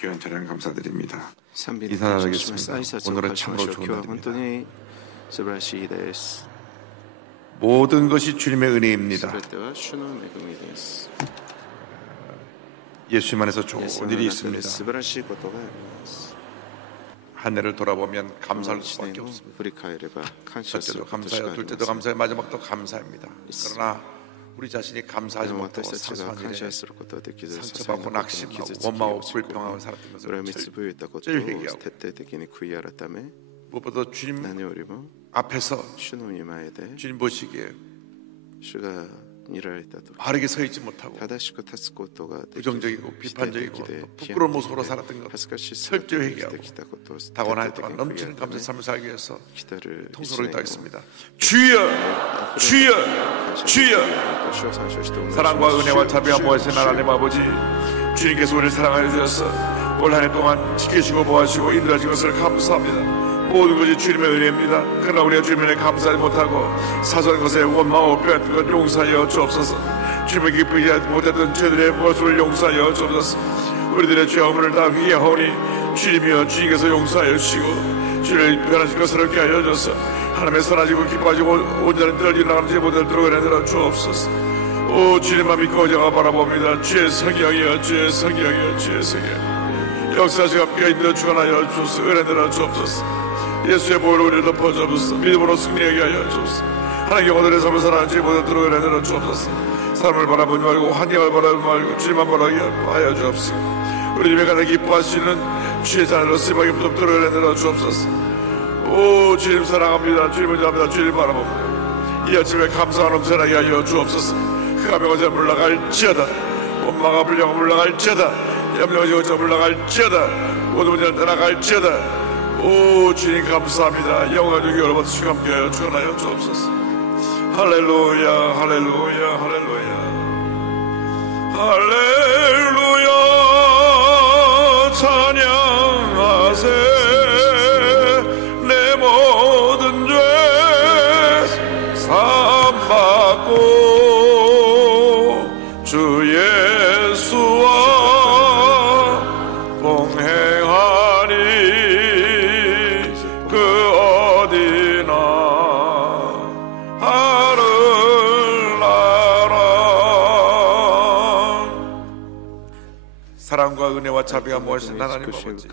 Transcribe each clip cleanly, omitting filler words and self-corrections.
귀한 찬양 감사드립니다. 賛美に感謝します。挨拶を交わしましょう。今日は本当に素晴らしいです。 모든 것이 주님의 은혜입니다. 全ては主の恵みです。 예수님 안에서 좋은 イエスの 일이 中で 있습니다. 素晴らしいことがあります。 한 해를 돌아보면 この 감사할 一 수밖에 年を 없습니다. 振り返れば感謝する 첫째도 ことしか 감사해요, ありま 둘째도 せん。 감사해요, 마지막도 감사합니다. 그러나 우리 자신이 감사하지 でも 못하고 私たちが 사소한 感 일에 謝することができず、些細な 상처받고 ことに 낙심하고 傷つき 원망하고 落ち込み 불평하고 살았던 것을 恨みつぶいたことを 회개하고 徹底的に悔い改め、 무엇보다 주님 何よりも 앞에서 主の御前で 주님 보시기에 主が見られたとき 바르게 서 있지 못하고 正しく立つことができず、 부정적이고 否定 비판적이고 的で 또 批 부끄러운 判 모습으로 的で 살았던 것 恥ずかしい姿 철저히 で生きて 회개하고 きたことを徹 다곤 底 한 的 동안 に悔い 넘치는 改 감사 め、 삶을 살기 위해서 来たる一 통솔을 年を 다했습니다. 주여, 주여, 주여. 主を参照してお願いします。 사랑과 은혜와 자비와 무하신 하나님 아버지, 주님께서 우리를 사랑하여 주셔서 올 한 해 동안 지키시고 보호하시고 인도하신 것을 감사합니다. 모든 것이 주님의 은혜입니다. 그러나 우리가 주님의 은혜 감사하지 못하고 사소한 것에 원망하고 빼앗는 것 용서하여 주옵소서. 주님의 기쁘지 못했던 죄들의 모습을 용서하여 주옵소서. 우리들의 죄악을 다 회개하오니 주님이여 주님께서 용서하여 주시고 주를 변하신 스럽게 하여 주소서. 하나님의 선하시고 기뻐하시고 온전한 들을 일어나는 제 모델을 들어내들어 주옵소서. 오 주님만 믿고 어제가 바라봅니다. 주의 성령이여 주의 성령이여 주의 성령 역사하시고 함께 인도해 주관하여 주소서. 은혜들어 주옵소서. 예수의 보혈로 우리를 덮어 주옵소서. 믿음으로 승리하게 하여 주옵소서. 하나님께 오늘의 삶을 살아가는 주의 모델을 들어내들어 주옵소서. 사람을 바라보지 말고 환경을 바라보지 말고 주님만 바라게 하여 주옵소서. 우리 집에 가장 기뻐하시는 주의 자녀로 쓰임하게 들어내들어 주옵소서. 오 주님 사랑합니다. 주님을 좋아합니다. 주님 바라봅니다. 이 아침에 감사가 넘쳐나게 하여 주옵소서. 그가 명어제 물러갈지어다. 원망과 불량과 물러갈지어다. 염려가 지어져 물러갈지어다. 모든 문제는 떠나갈지어다. 오 주님 감사합니다. 영광과 주기 여러분 주가 함께하여 주관하여 주옵소서. 할렐루야 할렐루야 할렐루야 할렐루야 찬양하세. 내 모든 죄 사함받고 주 예수와 동행하니 그 어디나 하늘나라. 사랑과 은혜와 자비가 무엇인 하나님 아버지,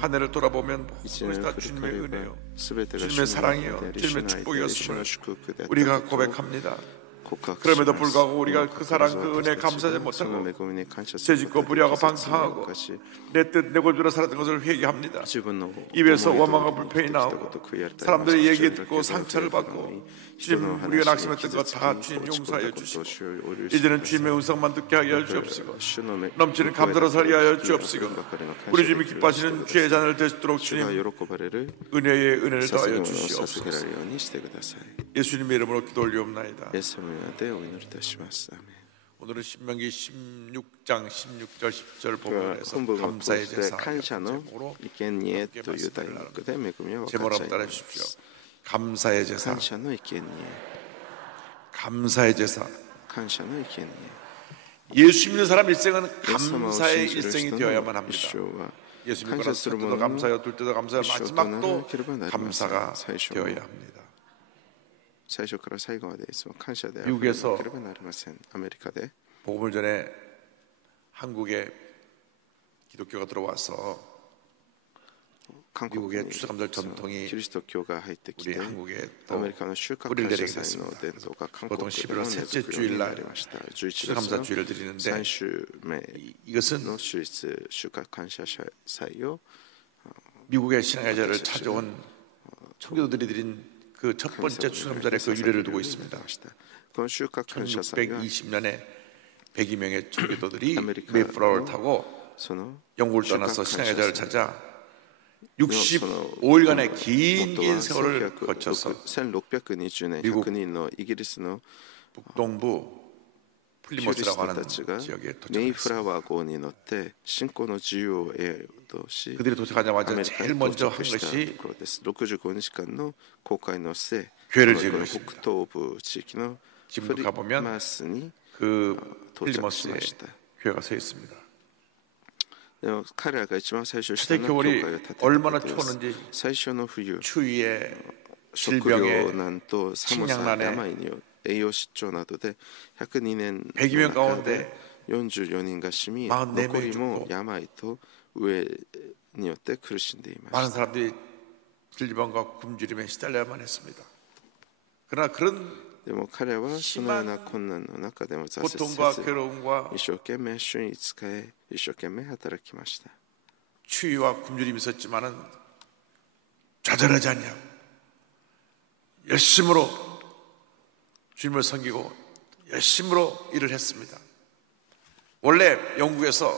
한 해를 돌아보면 모든 것이 다 주님의 은혜요, 주님의 사랑이요, 주님의 축복이었음을 우리가 고백합니다. 그럼에도 불구하고 우리가 그 사랑 그 은혜에 감사하지 못하고 죄짓고 무리하고 방탕하고 내 뜻 내 골주로 살았던 것을 회개합니다. 입에서 원망과 불평이 나오고 사람들의 얘기 듣고 상처를 받고 주님 우리가 낙심했던 것 다 주님 용서하여 주시고 이제는 주님의 음성만 듣게 하여 주옵시고 넘치는 감사로 살게 하여 주옵시고 우리 주님이 기뻐하시는 주의 자녀를 되시도록 주님 은혜의 은혜를 더하여 주시옵소서. 예수님의 이름으로 기도 올리옵나이다. 오늘은 신명기 16장 16절 10절 본문에서 감사의 제사 제목으로 제목을 한번 따라해 주십시오. 감사의 제사. 감사의 제사. 예수 믿는 사람 일생은 감사의 일생이 되어야만 합니다. 예수 믿거나 첫째도 감사요, 둘째도 감사요, 마지막도 감사가 되어야 합니다. 미국에서 복음을 전에 한국에 기독교가 들어와서 미국의 추수감사절 전통이 우리 한국에 또 뿌리를 내리게 됐습니다. 보통 11월 셋째 주일날 추수감사 주일을 드리는데 이것은 미국의 신앙의 찾아온 청교도들이 드린 그 첫 번째 추수감사절의 그 유래를 두고 있습니다. 1620년에 102명의 청교도들이 메이플라워를 타고 영국을 떠나서 신앙의 자를 찾아 65일간의 긴 세월을 거쳐서 미국 북동부 플리머스라고 하는 지역에 도착했습니다. 그들이 도착하자마자 제일 먼저 한 것이 교회를 지은 것입니다. 지금도 가보면 그 플리머스에 교회가 서 있습니다. 彼らが一番最初に 초대 教 겨울이 会を建てた 얼마나 ことです。 추웠는지 最初の冬、 추위에 食 질병에 糧難と寒さ、 식량난에 病による栄養失調などで102年 100명 の中で 가운데 44人が死に、 44残りも 죽고 病と飢えによって苦しんでいま 많은 した。 사람들이 질병과 굶주림에 시달려야만 했습니다. 그러나 그런 でも彼はそのような困難の中でも挫折せ 고통과 ず、 괴로움과 一生懸命主に仕え、一生懸命働きました。 추위와 굶주림이 있었지만은 좌절하지 않냐고 열심으로 주님을 섬기고 열심으로 일을 했습니다. 원래 영국에서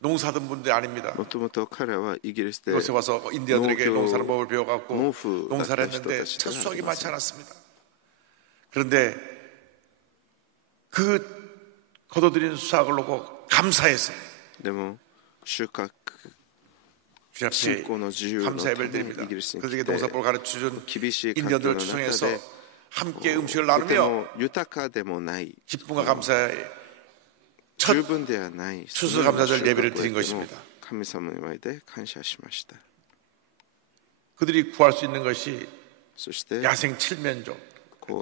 농사하던 분들이 아닙니다. もともと彼はイギリスで 이곳에 와서 인디언들에게 농사를 법을 배워갖고 농부 농사를 했는데 첫 수확이 많지 않았습니다. 그런데 그 거둬들인 수확을 놓고 감사해서 でも収穫 주님 앞에 信仰の自由のた 감사 め 예배를 に 드립니다. イギリスに来 그들에게 て 농사법을 가르쳐준 厳しい環境 인디언들을 の中 추송해서 で 함께 음식을 とて 나누며 も豊かでもない 기쁨과 감사의 첫 十分ではない 추수감사절 예배를 収穫を 드린 得ても 것입니다. 神様の前で感謝しました。 그들이 구할 수 있는 것이 そして 야생 칠면조,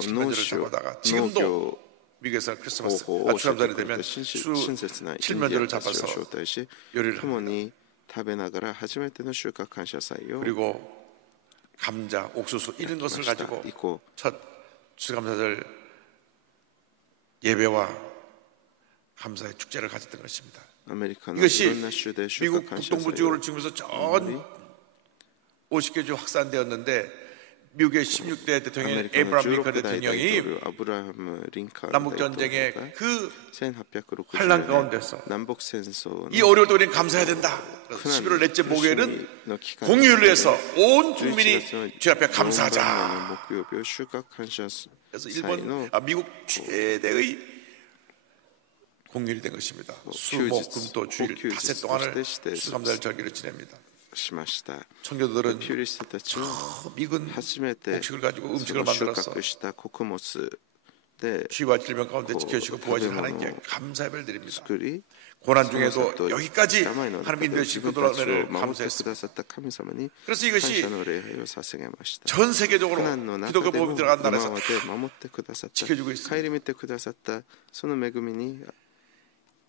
칠면조를 잡아다가 지금도 미국에서 크리스마스 추수감사절이 되면 수 칠면조를 잡아서 요리를 합니다. 共に食べながら初めての収穫感謝祭を 그리고 감자, 옥수수 이런 것을 가지고 以降 첫 추수감사절 예배와 감사의 축제를 가졌던 것입니다. アメリカのい 이것이 ろんな州で収 미국 穫感謝 북동부 祭 지역으로 を 지금서 전 50개 주 확산되었는데 미국의 16대 대통령 アメリカの 에이브라함 링컨 16代大 대통령이 統領アブラハム・リンカーン 남북 大統領 전쟁의 が 그 1860 환란 年 가운데서 南北戦争 이 の 어려울 때 우리는 감사해야 된다. 그래서 11월 넷째 목요일은 공휴일로 해서 온 국민이 주 앞에 감사하자. 木曜日を収穫感謝 그래서 祭 일본 の 미국 최대의 공휴일이 된 것입니다. 수목 금토 주일 닷새 동안을 추수감사절 절기를 지냅니다. しました。 청교도들은 ピューリストたちは 미군 初めて 곡식을 가지고 そ 음식을 の収 만들어서 穫した穀物で 치유와 질병 가운데 지켜주시고 보호하시는 하나님께 감사를 드립니다. 作り 고난 중에도 その 여기까지 病の中 하나님 で 인도하신 自分 그 たちを 은혜를 守ってく 감사했습니다. ださった神様に 그래서 感 이것이 謝の礼拝を捧げました 전 세계적으로 苦難の中 기독교 でも 복음이 들어간 今ま 나라에서 で守ってくださった 지켜주고 있습니다. 顧みてくださったその恵みに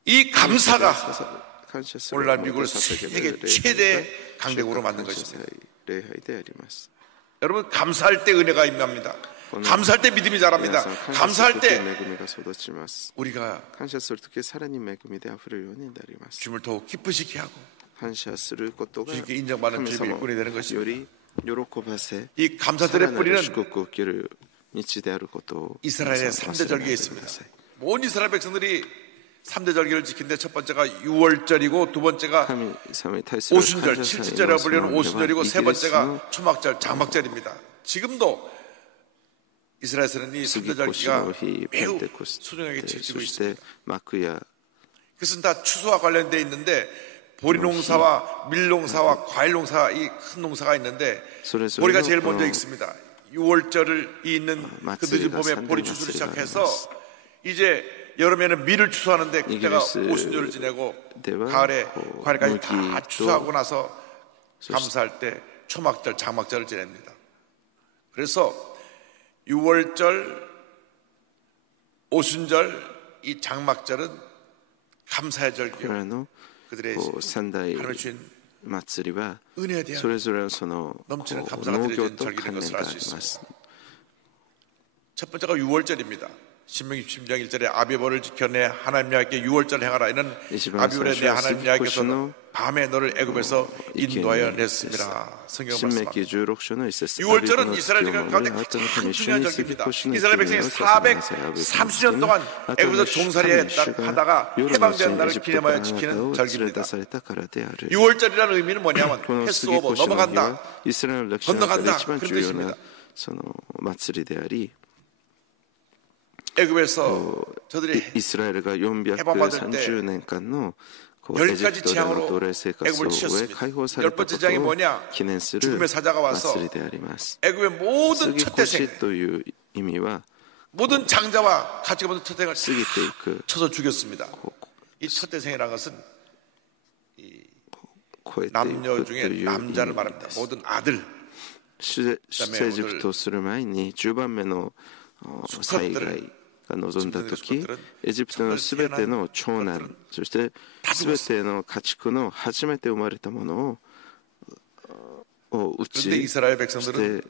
이 감사가 感謝する 오늘날 思い 미국을 と捧げる 세계 최대 강대국으로 만든 것입니다. 礼拝であります 여러분 감사할 때 은혜가 임합니다. 감사할 때 믿음이 자랍니다. 감사할 때 恵みが育ちます 우리가 感謝するときさらに恵みであふれるようになります 주님을 더욱 기쁘시게 하고 感謝することが 주님께 인정받는 神 주님의 様 뿌리 되는 よ 것입니다. り喜ばせ 이 さ 감사들의 らなる 뿌리는 祝福を受ける道であることを 이스라엘의 忘 3대 れない 절기에 で 있습니다. ください 온 이스라엘 백성들이 3대 절기를 지키는데 첫 번째가 6월절이고 두 번째가 神様に対する 오순절, 感謝祭 칠칠절이라고 の 불리는 その 오순절이고 イ 세 ギリス 번째가 の 초막절, 장막절입니다. 지금도 이스라엘에서는 이 3대 杉越 절기가 の日ペ 매우 ンテコス 소중하게 テ 지키고 そして 있습니다. 幕や 그것은 다 추수와 관련되어 있는데 보리농사와 밀농사와 과일농사 이 큰 농사가 있는데 それぞれ 보리가 の 제일 こ 먼저 の 익습니다. 6월절을 있는 그 늦은 봄에 보리 추수를 시작해서 이제 여름에는 밀을 추수하는데 그때가 오순절을 지내고 가을에 과일까지 다 추수하고 나서 감사할 때 초막절, 장막절을 지냅니다. 그래서 6월절, 오순절, 이 장막절은 감사의 こ 절기요. れの 그들의 三大 하나님의 주신 祭りは 은혜에 そ 대한 れぞれその 넘치는 감사가 農業 드려진 と 절기인 関連 것을 が 알 あ 수 り 있습니다. ます 첫 번째가 6월절입니다. 신명기 10장 1절에 아비벌을 지켜내 하나님 야훼께 6월절 행하라. 이는 아비벌에 내 하나님 야훼께서 밤에 너를 애굽에서 인도하여 냈습니다. 성경 말씀합니다. 6월절은 이스라엘 백성 가운데 가장 중요한 절기입니다. 이스라엘 백성이 430년 동안 애굽에서 종살이 하다가 해방된 날을 기념하여 지키는 절기입니다. 6월절이라는 의미는 뭐냐면 패스오버, 넘어간다, イスラエルの歴史の中で一番重要なその祭りであり 애굽에서 イ 저들이 スラエルが430年間のエジプトでの奴隷生活を終え解放されたことを記念する祭りであります。 애굽의 모든 杉 첫 태생 越という意味は 모든 장자와 같이 가본 첫 태생을 過ぎていく 쳐서 죽였습니다. 이 첫 태생이라는 것은 남녀 중에 남자를 말합니다. 모든 아들. 出エジプトをする前に10番目の災害が臨んだ時、エジプトのすべての長男、そしてすべての家畜の初めて生まれたものを撃ち、そして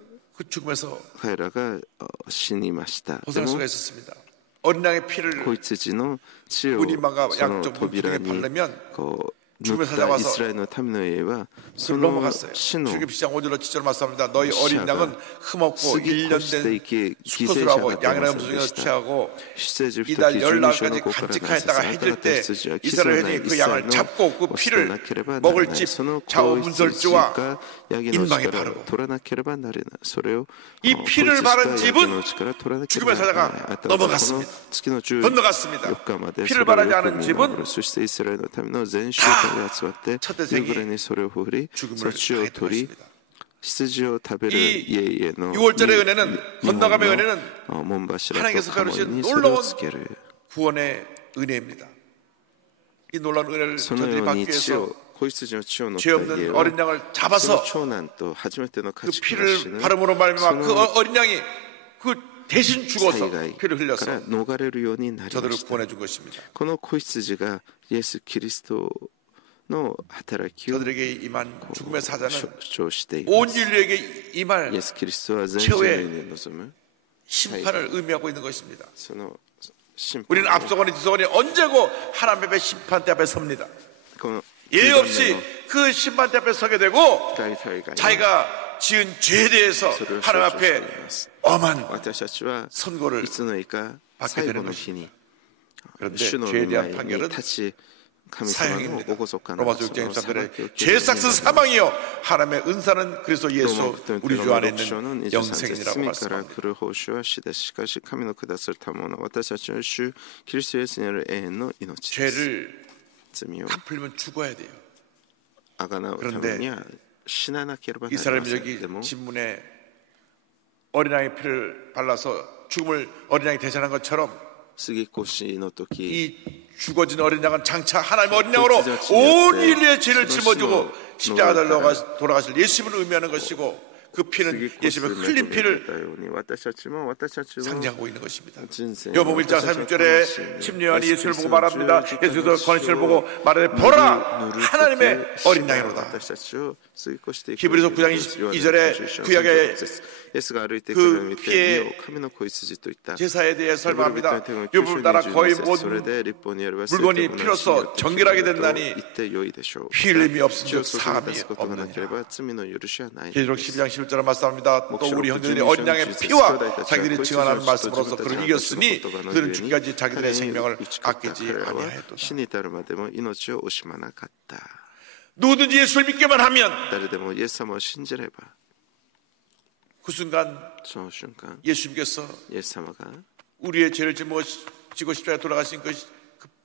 彼らが死にました。でも子羊の血をその扉にこう塗ったイスラエルの民の家はその死の死者が過ぎ越していき犠牲者が出ませんでした。出エジプト記12章の5から7節、あなた方羊は寄生ないイスラエルのオスでなければならない。その子羊がヤギの血から取らなければならない。それを子羊がヤギの血から取らなければならない。あなた方この月の14日までそれをよく見守る。そしてイスラエルのための全集会が集まって夕暮れにそれを振り、その血を取り羊を食べる家々の門柱と家紋にそれをつける。そのように血を子羊の血を乗った家をその長男と初めての家畜が死ぬその災害から逃れるようになりました。この子羊がイエス・キリストの働きを主張しています。イエス・キリストは全人類に臨むその審判 우리는 앞서거니 뒤서거니 언제고 하나님 앞에 심판대 앞에 섭니다. 예의 없이 그 심판대 앞에 서게 되고 자기가 지은 죄에 대해서 하나님 앞에 엄한 선고를 받게 되는 것입니다. 그런데 죄에 대한 판결은 사형입니다. 로마서 6장 23절에 죄 삭은 사망이요 하나님의 은사는 그리스도 예수 우리 주 안에 있는 영생이라고 말씀합니다. 죄를 갚으려면 죽어야 돼요. 그런데 이스라엘 민족이 진문에 어린양의 피를 발라서 죽음을 어린양이 대신한 것처럼 이 죽어진 어린 양은 장차 하나님의 어린 양으로 온 인류의 죄를 짊어지고 십자가에 돌아가실 예수님을 의미하는 것이고 그 피는 예수님의 흘린 피를 상징하고 있는 것입니다. 요한복음 1장 36절에 침례요한이 예수를 보고 말합니다. 예수께서 권위를 보고 말하되 보라 하나님의 어린 양이로다. 히브리서 9장 22절에 구약의 그 피의 제사에 대해 설명합니다. 율법을 따라 거의 모든 물건이 피로써 정결하게 된다니 피 흘림이 없은 즉 사함이 없느니라. 계시록 12장 11절에 말씀합니다. 또 우리 형제들이 어린 양의 피와 자기들이 증언하는 말씀으로서 그를 이겼으니 그들은 죽기까지 자기들의 생명을 아끼지 아니하였도다. 누구든지 예수를 믿기만 하면 그 순간 예수님께서 우리의 죄를 짊어지고 십자가에 돌아가신 그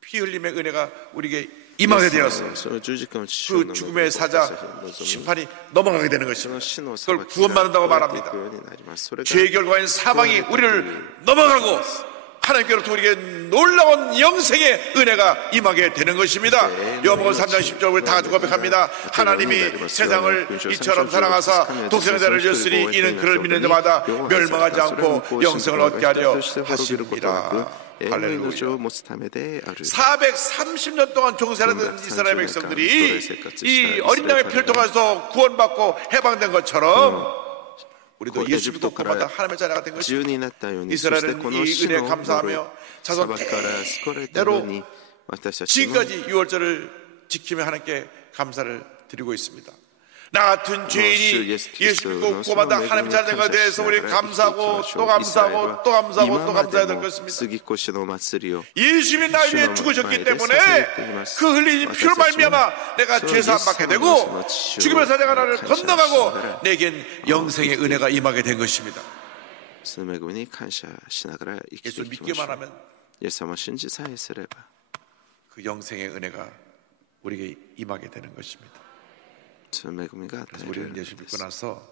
피 흘림의 은혜가 우리에게 임하게 되어서 그 죽음의 사자 심판이 넘어가게 되는 것입니다. 그걸 구원받는다고 말합니다. 죄의 결과인 사망이 우리를 넘어가고 하나님께로부터 우리에게 놀라운 영생의 은혜가 임하게 되는 것입니다. 요한복음 3장 10절 우리 다 같이 고백합니다. 하나님이 세상을 이처럼 사랑하사 독생자를 주셨으니 이는 그를 믿는 자마다 멸망하지 않고 영생을 얻게 하려 하심이라. 할렐루야. 430년 동안 종살이하던 이스라엘 백성들이 이 어린 양의 피를 통해서 구원받고 해방된 것처럼 우리도 예수 믿고 구원받아 하나님의 자녀가 된 것입니다. 이스라엘은 이 은혜에 감사하며 자손 대대로 지금까지 유월절을 지키며 하나님께 감사를 드리고 있습니다. 나 같은 죄인이 예수 믿고 구원받아 하나님의 자녀가 돼서 우리 감사하고 또 감사하고 또 감사하고 또 감사해야 될 것입니다. 예수님이 나를 위해 죽으셨기 때문에 그 흘린 피로 말미암아 내가 죄사함 받게 되고 죽음의 사자가 나를 건너가고 내겐 영생의 은혜가 임하게 된 것입니다. 예수를 믿기만 하면 그 영생의 은혜가 우리에게 임하게 되는 것입니다. 그래서 우리는 예수 믿고 나서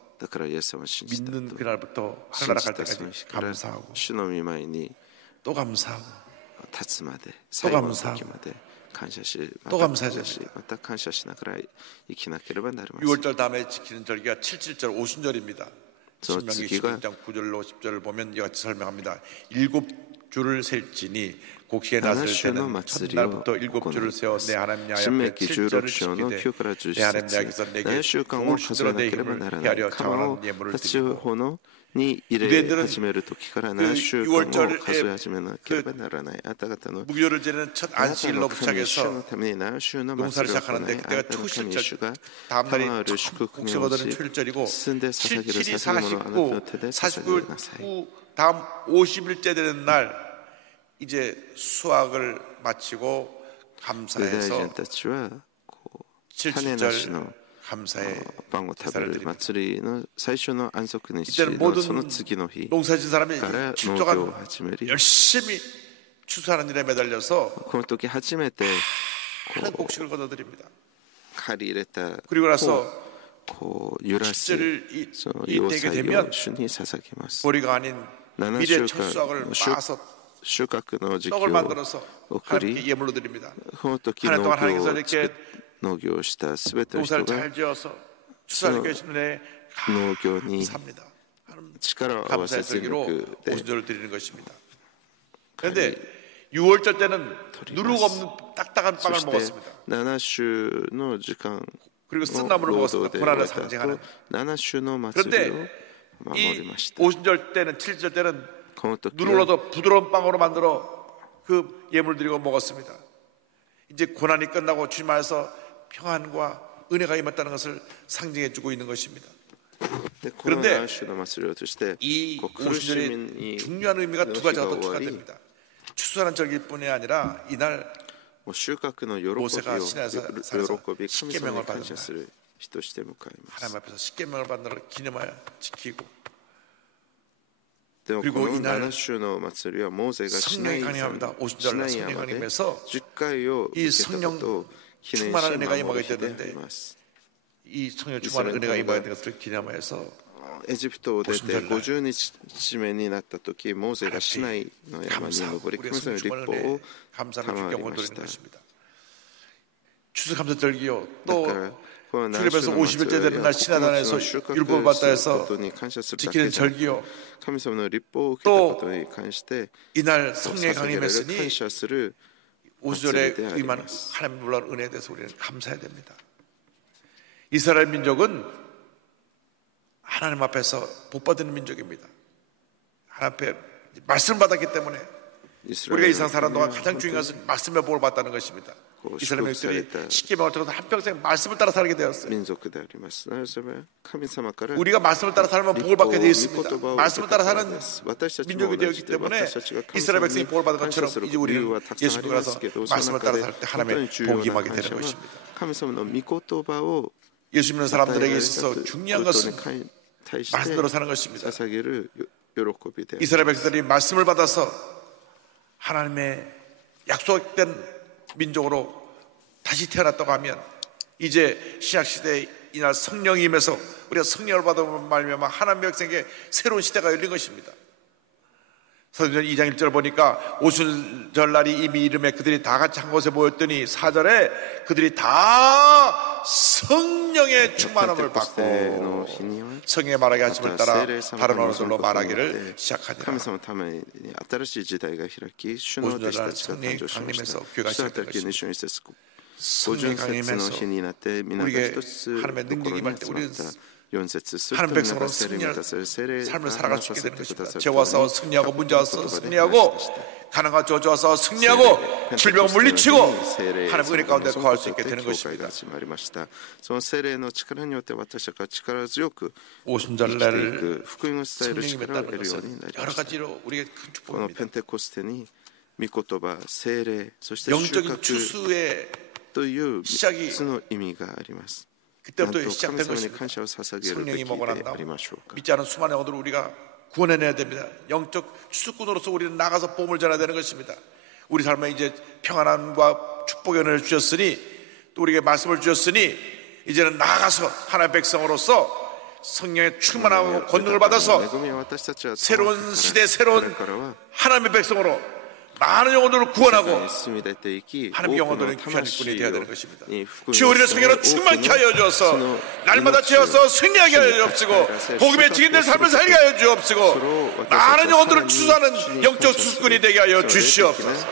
믿는 그날부터 하늘나라 갈 때까지 감사하고 또 감사하고 또 감사하고 感謝し、또 ま 감사해야 たまた感謝しながら生きなければなりません。 6월절 다음에 지키는 절기가 77절 오순절입니다. 저 신명기 지기가 11장 9절로 10절을 보면 이같이 설명합니다. 7주를 셀지니 곡식에 나설 때는 첫날부터 7주를 세워 내 하나님 야훼 7절을 지키되 내 하나님 야훼께서 내게 곡을 흔들어 내 힘을 헤아려 자원한 예물을 드리고 に入れ始める時から7週間を数え始めなければならない。あなた方の 무교를 지내는 첫 안식일로부터 시작해서 ために7週の 농사를 祭りを行い、 시작하는데 あな 그때가 たの神主が 초실절 다음날이 賜る祝福 곡식 を 얻는 し 초일절이고 進んで捧げる 77이 捧げ物をあなたの手で捧げなさい。 49 다음 50일째 되는 날 이제 수확을 마치고 ユダヤ 감사해서 人たちはこう種なし 77절 の 감사의 パンを食べる 제사를 드립니다. 祭りの最初の安息日 이때는 の 모든 その次の日 농사진 사람이 から農 출조간 業を始めり、 열심히 추수하는 일에 매달려서 この時初めて 하는 곡식을 거둬드립니다. 刈り入れた 그리고 나서 こう揺らす 7절을 その 이 要 되게 塞 되면 を主に捧げます。 보리가 아닌 7 미래 週 첫 間 수확을 の 빻아서 収穫の時期 떡을 を 만들어서 送 하나님께 り、 예물로 드립니다. この時 한 農 해 동안 業 하나님께서 を 이렇게 農業をしたすべての人 농사를 が 잘 지어서 추수하는 계시는데 農業に 삽니다. 하는 力を合わせ 감사의 全 절기로 力で 오순절을 드리는 것입니다. 그런데 6월절 때는 누룩 없는 딱딱한 そ 빵을 して 먹었습니다. 7週の時間 그리고 の 쓴나물을 労 먹었습니다. 働で 고난을 終わった 상징하는. 後、7週の祭りを 그런데 守り 이 ました。 오순절 때는 7절 때는 この時 누룩을 は 얻어 부드러운 빵으로 만들어 그 예물 드리고 먹었습니다. 이제 고난이 끝나고 주님 안에서 평안과 은혜가 임했다는 것을 상징해 주고 있는 것입니다. でこの 그런데 7週の祭りを通して 이 こう苦しみ 오순절의 に 중요한 의미가 두 の日 가지가 が 더 終わり、 추가됩니다. 추수하는 절기일 뿐이 아니라 이날 もう収穫の喜びを 모세가 신에서 살아서 喜び、神様に感謝する日として迎えます 하나님 앞에서 십계명을 받느라 기념하여 지키고 でもこ 그리고 の 이날 7週の祭りはモーセがシナイ 성령이 강림합니다. 山 오순절 シナ 날 イ 성령이 山で 강림해서 10回を受 이 けた 성령 ことを記念し 충만한 은혜가 守 임하게 る日であ 되는데 ります。 이 성령 충만한 은혜가 임하게 된 것을 기념하여서 エジプトを出て 오순절날 50日目になった時、モーセがシナイの山に登り、 우리의 神様の立 성령 法を 충만한 은혜 감사를 賜り 경험을 まし 드리는 た。 것입니다. 추수감사절기요. だ 또 からこの7 출애굽에서 週の 50일째 祭り 되는 は 날 穀 시나단에서 物の収穫 율법을 받다 する 해서 ことに感謝するだ 지키는 けじゃなく、 절기요. 神様の立法を受けたことに関して 이날 성령이 捧げられる 강림했으니 感謝する 오순절에祭りであり 임한 ます。 하나님 놀라운 은혜에 대해서 우리는 감사해야 됩니다. 이스라엘 민족은 하나님 앞에서 복받는 민족입니다. 하나님 앞에 말씀을 받았기 때문에 우리가 이 세상 사는 동안 가장 중요한 것은 말씀의 복을 받다는 것입니다. 이스라엘 민족들이 십계명을 들어서 한평생 말씀을 따라 살게 되었어요. 民族であります。神様から 우리가 말씀을 따라 살면 복을 받게 되어 있습니다. 御言葉を 말씀을 따라 사는 私たちも 민족이 同 되었기 じで 때문에 私たちが神 이스라엘 様 백성이 に 복을 받은 感謝 것처럼 する 이제 理由 우리는 はたくさんあ 예수 り 믿고 ま 나서 すけど、その 말씀을 中 따라 で 살 때 本当 하나님의 に重要 복이 な 임하게 感 되는 謝は 것입니다. 神様の御言葉を 예수 믿는 与えら 사람들에게 れた 있어서 こと 중요한 に 것은 対して 말씀대로 사는 것입니다. 捧げる喜びであります。 이스라엘 백성들이 말씀을 받아서 하나님의 약속된 민족으로 다시 태어났다고 하면 이제 신약 시대에 이날 성령이 임해서 우리가 성령을 받아보면 말미암아 하나님의 백성에게 새로운 시대가 열린 것입니다. 사도행전 2장 1절 보니까 오순절 날이 이미 이름에 그들이 다 같이 한 곳에 모였더니 4절에 그들이 다 성령의 충만함을 받고 성령의 말하게 하심을 따라 다른 언어들로 말하기를 시작하니라. 神様のために新しい時代が開き、主の弟子たちが誕生しました。主の働き2章1節、50節の日になって皆が一つところに集まった。4節、すると皆が聖霊に満たされ、聖霊が 삶을 살아갈 수 있게 되는 くだ 것입니다. さる 죄와 싸워 승리하고 문제와 싸워 승리하고 가난과 저주와 싸워 승리하고 질병을 물리치고 하나님의 은혜 가운데 거할 수 있게 되는 것입니다. その聖霊の力によって私たちが力強く 오순절날 福音を伝える 성령이 力を 맺다는 得るように 것은 なり 여러 ました。 가지로 우리에게 큰 この 축복입니다. ペンテコステに御言葉、聖霊、そして収 영적인 穫 추수의 という시작이 3つの意味があります。 그때부터 なんと 시작된 神様に 것입니다. 感謝を捧げるべ 성령이 き 먹고 난 であ 다음 りましょうか。 믿지 않은 수많은 영혼들을 우리가 구원해내야 됩니다. 영적 추수꾼으로서 우리는 나가서 복음을 전해야 되는 것입니다. 우리 삶에 이제 평안함과 축복의 은혜를 주셨으니 또 우리에게 말씀을 주셨으니 이제는 나가서 하나님의 백성으로서 성령의 충만함과 권능을 받아서 새로운 시대 새로운 하나님의 백성으로 많은 영혼들을 구원하고 世界に進み出ていき、 하나님의 多くの 영혼들은 귀한 일꾼이 되어야 魂 되는 것입니다. に福音を 주 우리를 성령으로 충만케 하여 주어서 날마다 채워서 승리하게 하여 주옵시고 복음의 증인된 삶을 살게 하여 주옵시고 많은 영혼들을 추수하는 영적 수꾼이 되게 하여 주시옵소서.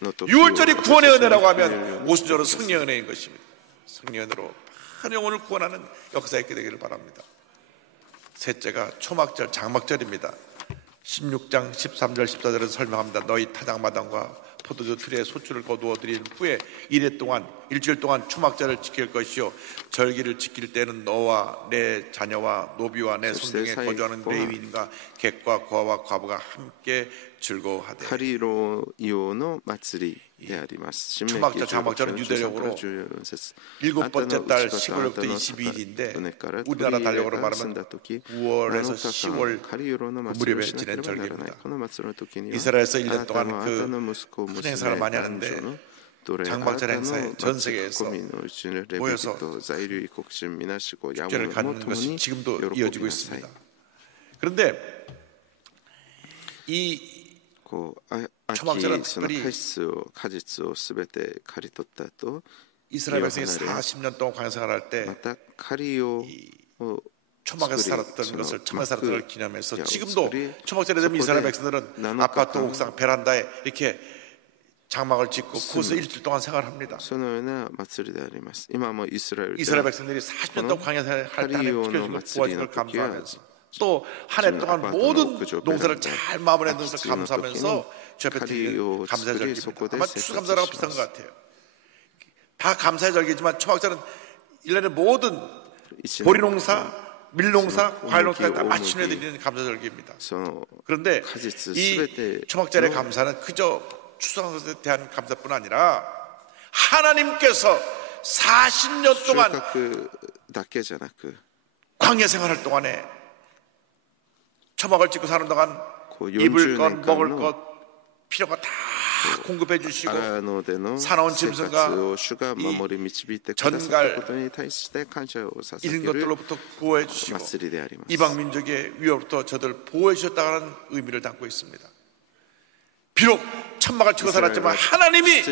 6월절이 구원의 은혜라고 하면 오순절은 승리의 은혜인 것입니다. 승리의 은혜로 많은 영혼을 구원하는 역사가 있게 되기를 바랍니다. 셋째가 초막절, 장막절입니다. 16장 13절 14절에서 설명합니다. 너희 타작마당과 포도주 틀에 소출을 거두어 드린 후에 일주일 동안 초막절을 지킬 것이요 절기를 지킬 때는 너와 내 자녀와 노비와 내 손등에 거주하는 레위인과 객과 고아와 과부가 함께 즐거워하되. 초막절, 장막절은 유대력으로 7번째 달 10월부터 22일인데 우리나라 달력으로 말하면 9월에서 10월 무렵에 지낸 절기입니다. 이스라엘에서 1년 동안 그 큰 행사를 많이 하는데 장막절 행사에 전 세계에서 모여서 축제를 갖는 것이 지금도 이어지고 있습니다. 그런데 이 초막절은 특별히 이스라엘 백성이 40년 동안 광야생활할 때 초막에서 살았던 것을 처음에 살았던 걸 기념해서 지금도 초막절에 되면 이스라엘 백성들은 아파트 옥상 베란다에 이렇게 장막을 짓고 거기서 일주일 동안 생활합니다. 이스라엘 백성들이 40년 동안 광야생활할 때 하나님 지켜주고 구하신 걸 감사하면서 또 한 해 동안 모든 농사를 잘 마무리한 것을 감사하면서 주 앞에 드리는 감사의 절기입니다. 아마 추수감사라고 비슷한 것 같아요. 다 감사의 절기지만 초막절은 1년의 모든 보리농사, 밀농사, 과일농사에 다 마침내 드리는 감사의 절기입니다. 그런데 이 초막절의 감사는 그저 추수한 것에 대한 감사뿐 아니라 하나님께서 40년 동안 광야 생활할 동안에 초막을 짓고 사는 동안 입을 것, 먹을 것, 필요가 다 공급해 주시고 사나운 짐승과 이 전갈 이런 것들로부터 구호해 주시고 이방 민족의 위협부터 저들을 보호해 주셨다는 의미를 담고 있습니다. 비록 천막을 치고 살았지만 하나님이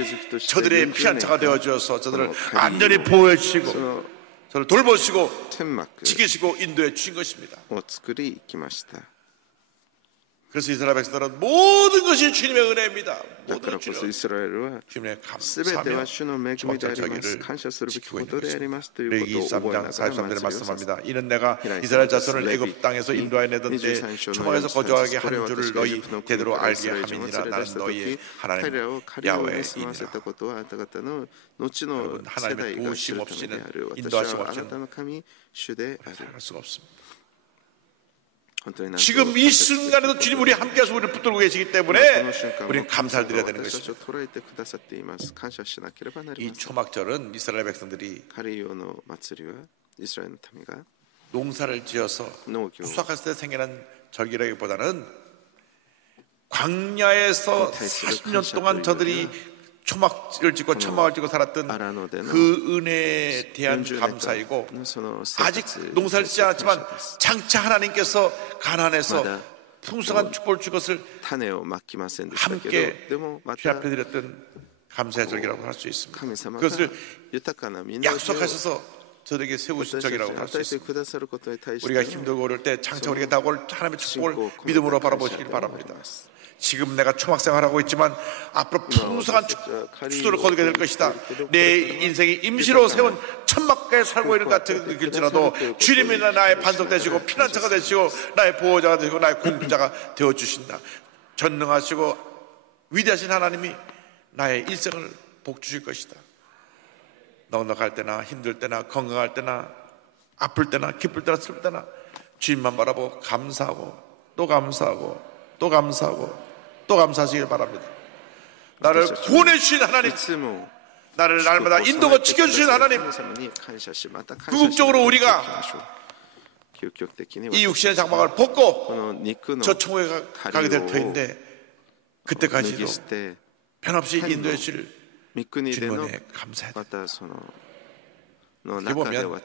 저들의 피난처가 되어 주어서 저들을 안전히 보호해 주시고 저를 돌보시고 지키시고 인도해 주신 것입니다. 그래서 이스라엘 백성들은 모든 것이 주님의 은혜입니다. 모든 것이 주님의 감사하며 초막절 절기를 지키고 있는 것입니다. 레위기 23장 43절에 말씀합니다. 이는 내가 이스라엘 자손을 애굽 땅에서 인도하여 내던 때 초막에서 거주하게 한 줄을 너희 대대로 알게 함이니라. 나는 너희의 하나님 야훼이니라. 여러분, 하나님의 도우심 없이는 인도하심 없이는 할 수가 없습니다. 지금 이 순간에도 주님 우리 함께해서 우리를 붙들고 계시기 때문에 우리는 감사를 드려야 되는 것입니다. 이 초막절은 이스라엘 백성들이 농사를 지어서 수확했을 때 생기는 절기라기보다는 광야에서 40년 동안 저들이 초막을 짓고 천막을 짓고 살았던 그 은혜에 대한 감사이고 아직 농사를 짓지 않았지만 장차 하나님께서 가나안에서 풍성한 축복을 줄 것을 함께 주 앞에 드렸던 감사의 절기라고 할 수 있습니다. 그것을 약속하셔서 저에게 세우신 절기라고 할 수 있습니다. 우리가 힘들고 어려울 때 장차 우리가 다가올 하나님의 축복을 믿음으로 바라보시길 바랍니다. 지금 내가 초막생활하고 있지만 앞으로 풍성한 추수를 거두게 될 것이다. 내 인생이 임시로 세운 천막가에 살고 있는 것 같은 느낄지라도 주님이 나의 반석 되시고 피난처가 되시고 나의 보호자가 되시고 나의 공급자가 되어주신다. 전능하시고 위대하신 하나님이 나의 일생을 복주실 것이다. 넉넉할 때나 힘들 때나 건강할 때나 아플 때나 기쁠 때나 슬플 때나 주님만 바라보고 감사하고 또 감사하고 또 감사하고 또 감사하시길 바랍니다. 나를 구원해 주신 하나님, 나를 날마다 인도가 지켜주신 하나님, 궁극적으로 우리가 이 육신의 장막을 벗고 저 천국에 가게 될 터인데 그때까지도 변함없이 인도해 주실 주님의 감사합니다. 어떻게 보면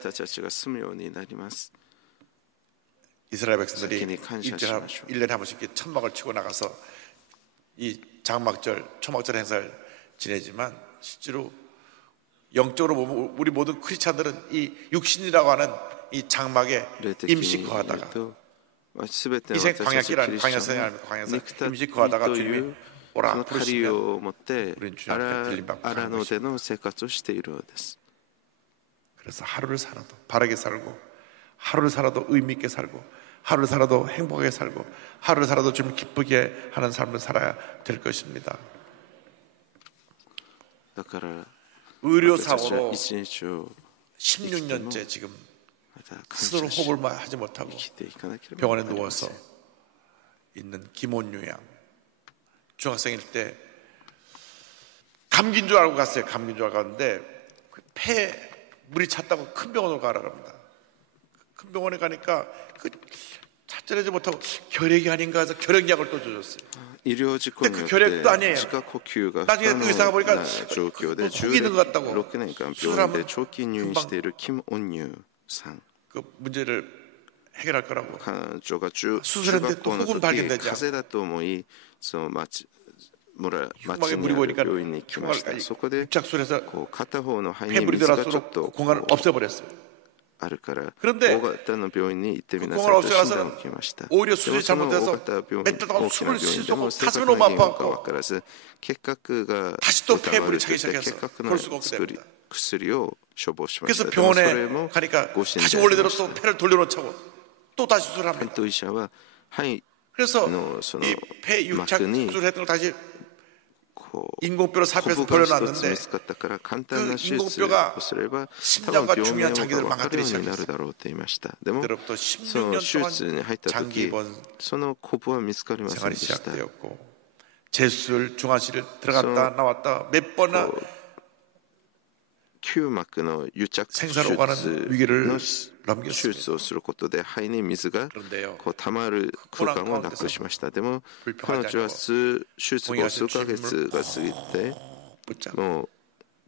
이스라엘 백성들이 1년에 한 번씩 천막을 치고 나가서 이 장막절, 초막절 행사를 지내지만 실제로 영적으로 보면 우리 모든 크리스찬들은 이 육신이라고 하는 이 장막에 임시 거하다가 이생 광야길이라는 광야생활 임시 거하다가 주님이 오라 부르시면 우리는 주님 앞에 들림받고 가는 것입니다. 그래서 하루를 살아도 바르게 살고 하루를 살아도 의미 있게 살고 하루를 살아도 행복하게 살고 하루를 살아도 주님 기쁘게 하는 삶을 살아야 될 것입니다. 의료사고로 16년째 지금 스스로 호흡을 하지 못하고 병원에 누워서 있는 김원유 양, 중학생일 때 감기인 줄 알고 갔어요. 감기인 줄 알고 갔는데 폐에 물이 찼다고 큰 병원으로 가라 합니다. 큰 병원에 가니까 그 찾아내지 못하고 결핵이 아닌가 해서 결핵약을 또 줘줬어요. 근데 그 결핵도 아니에요. 나중에 의사가 보니까 혹이 있는 것 같다고 수술하면 금방 그 문제를 해결할 거라고. 수술했는데 또 혹은 발견되지 않고 흉막에 물이 보이니까 흉막을 입작술해서 폐물이 들어갈수록 그 공간을 없애버렸어요. 그런데 그 공간을 없애가서 오히려 수술이 잘못돼서 몇 달 동안 숨을 쉴 수 없고 가슴이 너무 아파갖고 다시 또 폐물이 차기 시작해서 볼 수가 없게 됩니다. 그래서 병원에 가니까 다시 원래대로 또 폐를 돌려놓자고 또 다시 수술합니다. 그래서 이 폐 유착 수술했던 걸 다시 인공뼈로 삽입해서 돌려놨는데 그 인공뼈가 심장과 중요한 장기들을 망가뜨리기 시작했어요. 그때부터 16년 동안 장기 입원 생활이 시작되었고 재수술 중환실을 들어갔다 나왔다 몇 번이나 생사로가는 위기를 넘겼습니다. 그런데요, 불안한 가운데서 불평하지 않고 공의가 힘을 붙잡고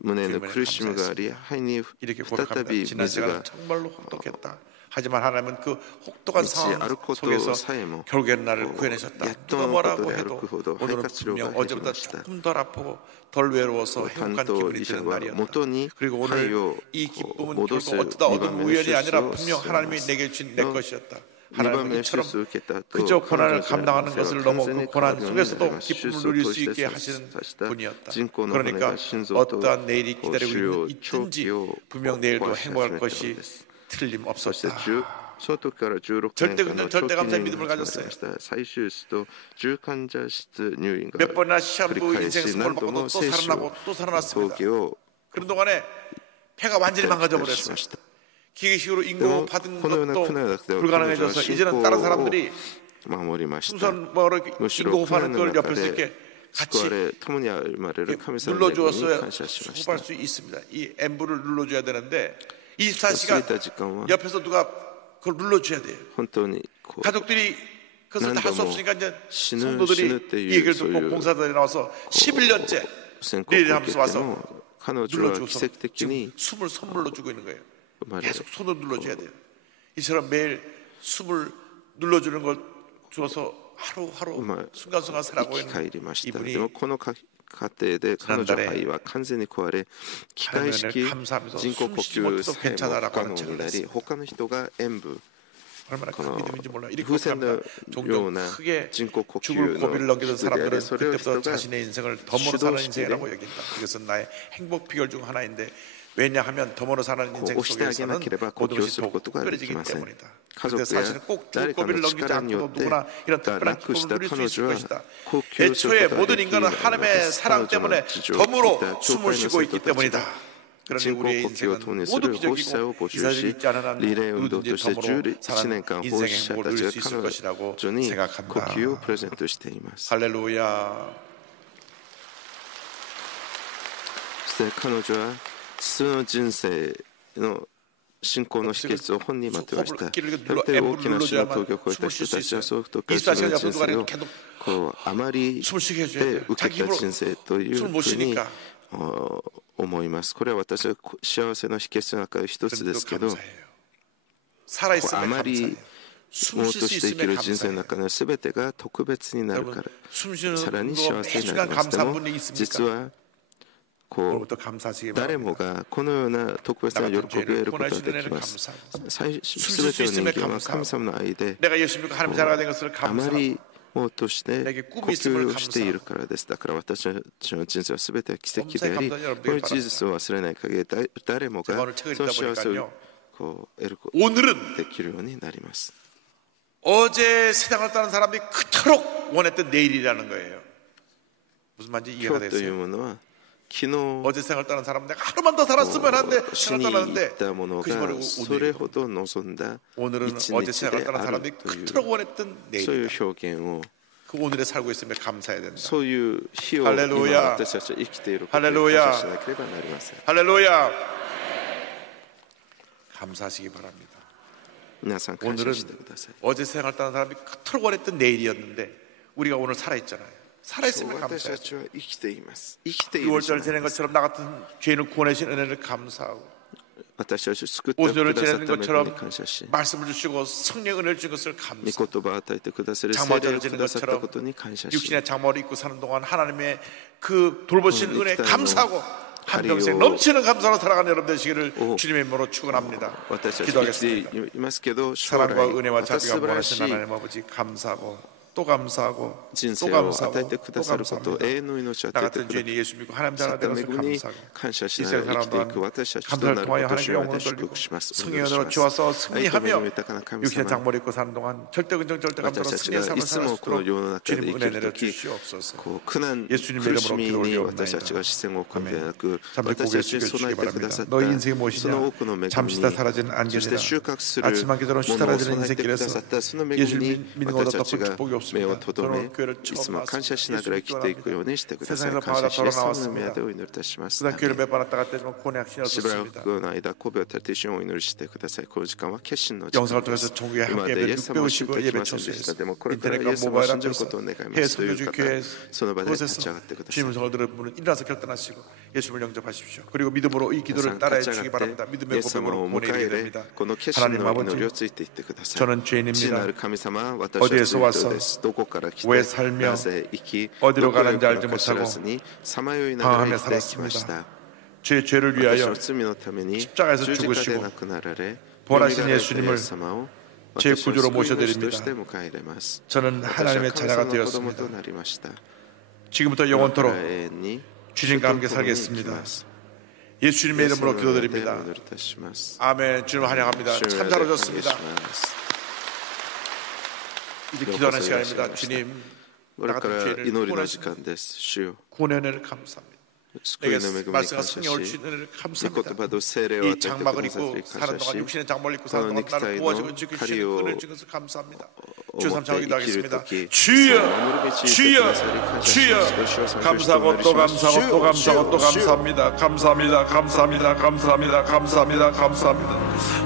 胸の苦しみがあり肺に再び水が 정말로 혹독했다. 하지만 하나님은 그 혹독한 상황 속에서 결국에는 나를 구해내셨다. 누가 뭐라고 해도 오늘은 분명 어제보다 조금 덜 아프고 덜 외로워서 행복한 기분이 드는 날이었다. 그리고 오늘 이 기쁨은 결국 어쩌다 얻은 우연이 아니라 분명 하나님이 내게 주신 내 것이었다. 하나님은 이처럼 그저 고난을 감당하는 것을 넘어 그 고난 속에서도 기쁨을 누릴 수 있게 하시는 분이었다. 그러니까 어떠한 내일이 기다리고 있든지 분명 내일도 행복할 것이 틀림없었다. 절대 감사의 믿음을 가졌어요. 몇 번이나 시한부 인생 선고를 받고 또 살아나고 또 살아났습니다. 그런 동안에 폐가 완전히 망가져버렸어요. 기계식으로 인공호흡 받은 것도 불가능해져서 이제는 다른 사람들이 풍선으로 인공호흡하는 걸 옆에서 이렇게 같이 눌러주었어야 호흡할 수 있습니다. 이 엠브를 눌러줘야 되는데 24시간 옆에서 누가 그걸 눌러줘야 돼요. 가족들이 그것을 다 할 수 없으니까 이제 성도들이 이 얘기를 듣고 봉사자들이 나와서 11년째 리를 하면서 와서 눌러주어서 지금 숨을 선물로 주고 있는 거예요. 계속 손을 눌러줘야 돼요. 이처럼 매일 숨을 눌러주는 걸 주어서 하루하루 순간순간 살아가고 있는 이분이 지난달에 하나님을 감사하면서 숨 쉬지 못해도 괜찮아라고 하는 책을 냈어요. 얼마나 큰 믿음인지 몰라. 이렇게 고백합니다. 종종 크게 죽을 고비를 넘기던 사람들은 그때부터 자신의 인생을 덤으로 사는 인생이라고 여긴다. 이것은 나의 행복 비결 중 하나인데 왜냐하면 덤으로 사는 인생 속에서는 모든 것이 특별해지기 때문이다. 그런데 사실은 꼭 죽을 고비를 넘기지 않고도 누구나 이런 특별한 기쁨을 누릴 수 있을 것이다. 애초에 모든 인간은 하나님의 사랑 때문에 덤으로 숨을 쉬고 있기 때문이다. 그러니 우리의 인생은 모두 기적이고 이사를 잊지 않은 한 누구든지 덤으로 사는 인생 행복을 누릴 수 있을 것이라고 생각합니다. 할렐루야. 彼女は普通の人生の信仰の秘訣を本にまとめました。大きな死の峠を越えた人たちはそうとか自分の人生をこうあまりで受けた人生というふうに思います。これは私は幸せの秘訣の中で一つですけど、あまり숨 も 쉴 と 수 して生き 있음에 る人生の 감사해요. 中の全てが特別になるか 여러분 ら 숨 쉬는 さらに 거 幸せにな 매순간 ります。で 감사한 も 분이 実 있습니까? はこう 오늘부터 감사하시기 誰も 바랍니다. がこのような特別な 나 喜び 같은 を得 죄인을 ることが 구원하시는 でき 은혜를 ます。 감사합니다. すべての人間は神様の愛で 내가 예수 믿고 하나님 자녀가 된 것을 あま 감사하고 りもとして내게 呼 꿈이 있음을 吸をしているからです。だから私たちの人生はすべて奇跡であり、この事実を忘れない限り誰もがその幸せをこう得ることが 오늘은 できるようになります。 어제 세상을 떠난 사람들이 그토록 원했던 내일이라는 거예요. 무슨 말인지 今 이해가 日という 됐어요? ものは昨日 어제 세상을 떠난 사람은 내가 하루만 더 살았으면 하는데 死 세상을 に行っ 떠났는데 たもの 그것이 바로 がそれ 오늘이고 ほど望んだ 오늘은 一 어제 日 세상을 で 떠난 ある 사람들이 という 그토록 원했던 そういう 내일이다. 表現を 그 오늘에 살고 있음에 감사해야 된다. そういう日を今 할렐루야 私たちは生きていることに 할렐루야 感謝しなければなりません。 할렐루야. 감사하시기 바랍니다. 皆さん感謝 오늘은 してください。 어제 세상을 떠난 사람이 그토록 원했던 내일이었는데 우리가 오늘 살아있잖아요. 살아있음에 私た 감사해요. ちは生きています。生きているじゃ 6월절 ない 지낸 ですか。 것처럼 나 같은 죄인을 구원하신 은혜를 감사하고 私たちを救ってく 오늘을 ださっ 지내는 ために 것처럼 感謝し、 말씀을 주시고 성령 은혜를 준 것을 御 감사하고 言葉を与えてくださる聖霊 장마절을 をく 지낸 ださったこ 것처럼 とに感謝し、 육신의 장마를 입고 사는 동안 하나님의 그 돌보신 은혜에 육단으로 감사하고 한평생 다리요. 넘치는 감사로 살아가는 여러분 되시기를 오. 주님의 이름으로 축원합니다. 私たち生き 기도하겠습니다. ていますけど、将来 사랑과 은혜와 また 자비가 素晴らし 원하신 い 하나님 아버지 감사하고 또 감사하고 人 또 生を与え 감사하고 てく 또 ださること、 감사합니다. 永遠の命を 나 与えて 같은 くだ 죄인이 예수 믿고 하나님 さ 자녀가 った 된 恵 것을 みに 감사하고 感謝しな 이스라엘 がら生きてい 사람들은 く私たちと 감사를 なる 통하여 ことを 하나님의 主を 영혼을 祝 돌리고 福します。お 성령의 願いし 은혜로 ます。 주와서 愛と恵 승리하며 み豊かな神 육신의 様、 장머리 입고 사는 동안 절대 근정 절대 감사로 私たち 승리의 が 삶을 いつもこの 살아가도록 世の中で 주님 生 은혜 きる 내려 とき、 주시옵소서. こう苦難、 예수님 苦し 이름으로 み 기도 に 올려옵나이다. 私たちが視線を置くのではなく、 잠시 私 고개 たちに 숙여 備え 주시기 てくだ 바랍니다. さった 너희 인생이 その 무엇이냐? 多くの恵みに、 잠시 다 사라진 そして 안개다. 収穫する 아침한 기도는 ものを 시달라지는 備え 인생 てくだ 길에서 さったその恵み 예수를 に 믿는 私 것보다 たち 큰 が 축복이 目を 없습니다. とどめ 저는 교회를 いつ 처음 も感謝し 왔습니다. ながら生きていくようにしてください。 세상에서 感謝し、イエス様の 나왔습니다. 宮でお祈りいたします。 그다음 교회를 몇 번 왔다 갔다 했지만 고뇌 확신이 しばら 없었습니다. くの間、神戸を立てて主をお祈りしてください。この時間は決心の時間 영상을 で 통해서 す。 전국에 今ま 함께 でイエ 예배 ス様を信 650을 じてき 예배 ませんでした。 청소했습니다. でもこれから 인터넷과 イエス様を 모바일 信じる 앞에서 ことを願いま 해외 すという方、 선교주교회 その場で立ち 그곳에서 上がってください。 주님 음성을 들은 분은 일어나서 결단하시고 예수를 영접하십시오. 그리고 믿음으로 이 기도를 皆さん 따라해 立ち 주시기 上が 바랍니다. って、イ 믿음의 エス様 고백으로 を迎 보내게 え入れ、 됩니다. この決心 하나님 の祈りを 아버지 ついていってください。 저는 父な 죄인입니다. る神様、私 어디에 は 서 罪人 와서 です。どこから来 왜 て、 살며 なぜ生き、 어디로 どこへ 가는지 行 알지 くのか知ら 못하고 ずに、さまよいながら 방황하며 生きてきました。 살았습니다. 제 죄를 私 위하여 の罪のために 십자가에서 十字架で 죽으시고 亡くなられ、 부활하신 蘇られた 예수님을 イエス様を 제 私の 구주로 救い主と 모셔드립니다. して迎え入れます。 저는 私は 하나님의 神 자녀가 様の子供 되었습니다. となりました。 지금부터 今から 영원토록 永遠に 주님과 함께 主と共に生き 살겠습니다. ます。 예수님의 イエス 이름으로 の名でお 기도드립니다. 祈りいたします。 아멘. 주님 환영합니다. 主の 참 名で 잘 お願いし 오셨습니다. ます。 이제 기도하는 시간입니다. 주님, これから祈りの時間です。主よ、 구원의 은혜를 감사합니다. 救いの恵みに 말씀과 感謝 성령을 し、 주신 은혜를 御 감사합니다. 言葉と聖霊を与え 이 てくださ 장막을 り 입고 感 사는 謝 동안 し、 육신의 장막을 입고 사는 동안 나를 肉体の 구워주고 지키시는狩を 은혜를 준 것을 감사합니다. 思 주여 って 삼창 生きる 기도하겠습니다. とき、 주여 守るべき 주여 くださり感謝し 주여 ます。ご主を賛美してお 감사하고 祈り 또 します。 감사하고 또 감사하고 또 主よ 감사합니다. 감사합니다. 감사합니다. 감사합니다. 감사합니다. 감사합니다.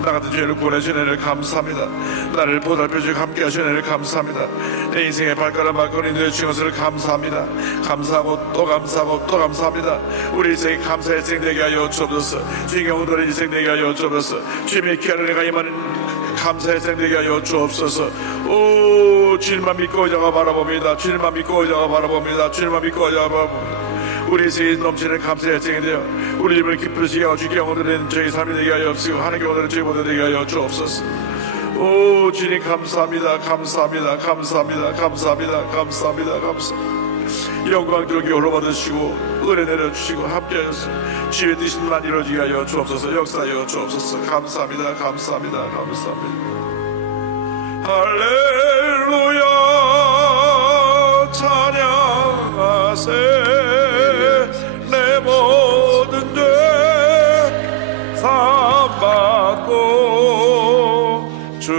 나 같은 죄를 구원해주신 은혜를 감사합니다. 나를 보살펴주시고 함께 하신 은혜를 감사합니다. 내 인생의 발걸음 발걸음 인도해 주신 것을 감사합니다. 감사하고 또 감사하고 또 감사합니다. 우리 인생이 감사의 인생 되게 하여 주옵소서. 주의 영혼들의 인생 되게 하여 주옵소서. 주님의 귀한 은혜가 임하는 감사의 인생 되게 하여 주옵소서. 오, 주님만 믿고 의자가 바라봅니다. 주님만 믿고 의자가 바라봅니다. 주님만 믿고 의자가 바라봅니다. 우리 인생이 넘치는 감사의 인생이 되어 우리 입을 기쁘시게 하고 주의 영혼들은 저희 삶이 되게 하여 주시고 하나님의 영혼들은 저희 모두 되게 하여 주옵소서. 오, 주님 감사합니다. 감사합니다. 감사합니다. 감사합니다. 감사합니다. 감사합니다. 영광 들기 홀로 받으시고 은혜 내려주시고 함께하여서 주의 뜻만 이루어지게 하여 주옵소서. 역사하여 주옵소서. 감사합니다. 감사합니다. 감사합니다. 할렐루야 찬양하세 내 모든 죄 사함받고 주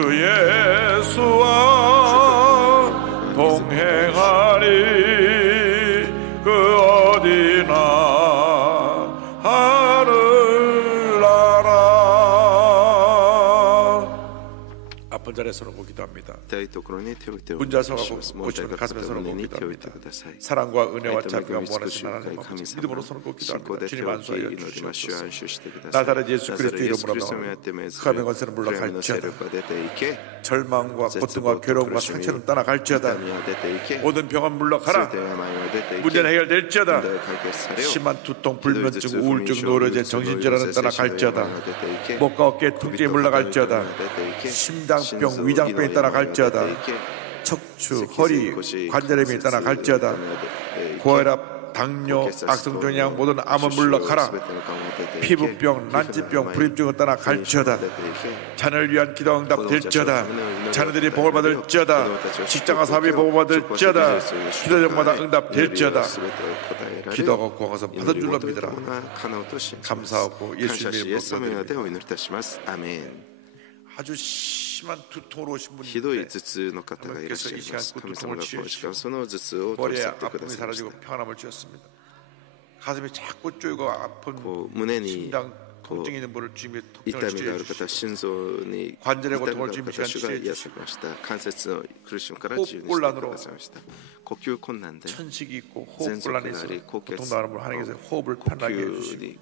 예수와 동행하리 그 어디나 하늘나라. 아픈 자리에 손을 얹고 기도합니다. 痛いところに手を置いてお 문자 願いし 서가고 ます。問題 고치는 があった 가슴에 と 손을 ころ 얹고 に手を置いて 기도합니다. ください。 사랑과 은혜와 愛と恵 자비가 み尽く 무한하신 し深 하나님 い神 아버지 様 믿음으로 손을 얹고 信仰 기도합니다. で 주님 手を置き 안수하여 祈りましょう。 주시옵소서. 安守してください。 나사렛 예수 ナザレ 그리스도 イエス 이름으로 キリストにあって命ず 흑암의 る 권세는 暗闇の勢 물러갈지어다. 力が出ていけ 절망과 고통과 괴로움과 상처는 떠나갈지어다. 痛みは出ていけ 모든 병은 全 물러가라. て病は出ていけ 문제는 問 해결될지어다. 題が解決されよ 심한 두통, 불면증, 우울증, 노려제, 정신질환은 떠나갈지어다. 목과 어깨 통증이 물러갈지어다. 심장병, 위장병이 떠나갈지어다. 척추, 허리, 관절염이 떠나갈지어다. 고혈압, 당뇨, 악성종양 모든 암은 물러가라. 피부병, 난치병, 불임증은 떠나갈지어다. 자녀를 위한 기도 응답 될지어다. 자녀들이 복을 받을지어다. 직장과 사업이 복을 받을지어다. 기도적마다 응답 될지어다. 기도하고 구하고서 받은 줄로 믿으라. 감사하고 예수 이름으로 기도드립니다. 아주 심한 두통으로 오신 분이 ひどい頭痛の方がいらっしゃいます。神様がこの時間その頭痛を取り 머리에 去ってくだ 아픔이 さいまし 사라지고 평안함을 주셨습니다. 가슴이 자꾸 쪼이고 아픈 た。胸に 심장 통증이 있는 분을 주님이 痛 통증을 みがあ 치료해 る方、 주시고 心臓に痛 관절의 みがあ 고통을 る 주님 方、 시간 主が 치료해 癒さ 주시고 れました。関節の苦しみから自由にしてくださいました。呼吸困難で 천식이 있고 喘 호흡 息 곤란이 があ 있어 り、呼吸 고통당하는 분 하나님께서 호흡을 呼 편하게 吸 해주시고 に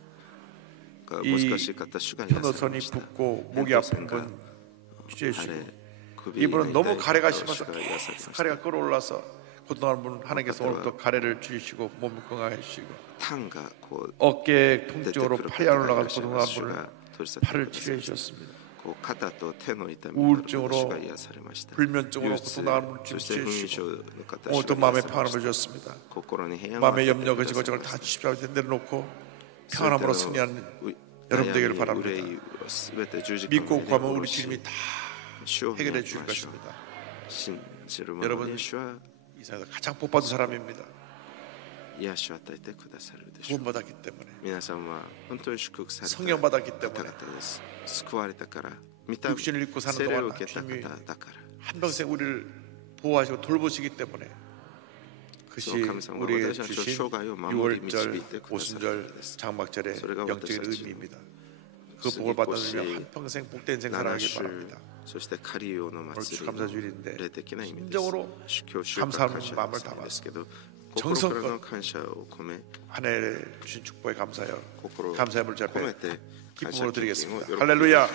が難しい方、主が癒され 편도선이 ました。 붓고 목이 아픈 분 치료해 腫 주시고 れ、首 이분은 の 너무 痛い 가래가 方を主 심해서 が癒されました。 가래가 끌어올라서 고통하는 분 하나님께서 오늘부터 가래를 주시고 몸을 건강해 주시고 痰がこう 어깨 出てく 통증으로 る 팔이 方 안 がいら 올라가서 っしゃい 고통하는 ます。主 분을 が取り去ってく 팔을 ださい 치료해 ました。 주셨습니다. こう肩と手の痛みがある方、 우울증으로 主が癒されました。 불면증으로 憂鬱、 고통당하는 분을 そして 치료해 不眠 주시고 症の方、 오늘도 主が 마음에 癒されま 평안을 した。 주셨습니다. 心に平安を 마음의 与えて 염려 くださ 거짓 い 것을 ま 다 した。 십자가에 내려놓고 평안함으로 승리하는 여러분 되기를 바랍니다. 믿고 구하면 우리 주님이 다 해결해 주실 것입니다. 여러분 이 세상에서 가장 복받은 사람입니다. 구원받았기 때문에 성령 받았기 때문에 육신을 입고 사는 동안 주님이 한평생 우리를 보호하시고 돌보시기 때문에 그것이 우리에게 주신 6월절, 오순절, 장막절의 영적인 의미입니다. 그 복을 받으면 한평생 복된 인생 살아가기 바랍니다. 오늘 추수감사주일인데 심정으로 감사하는 마음을 담아서 정성껏 한 해를 주신 축복에 감사하여 감사의 물자 앞에 기쁨으로 드리겠습니다. 할렐루야.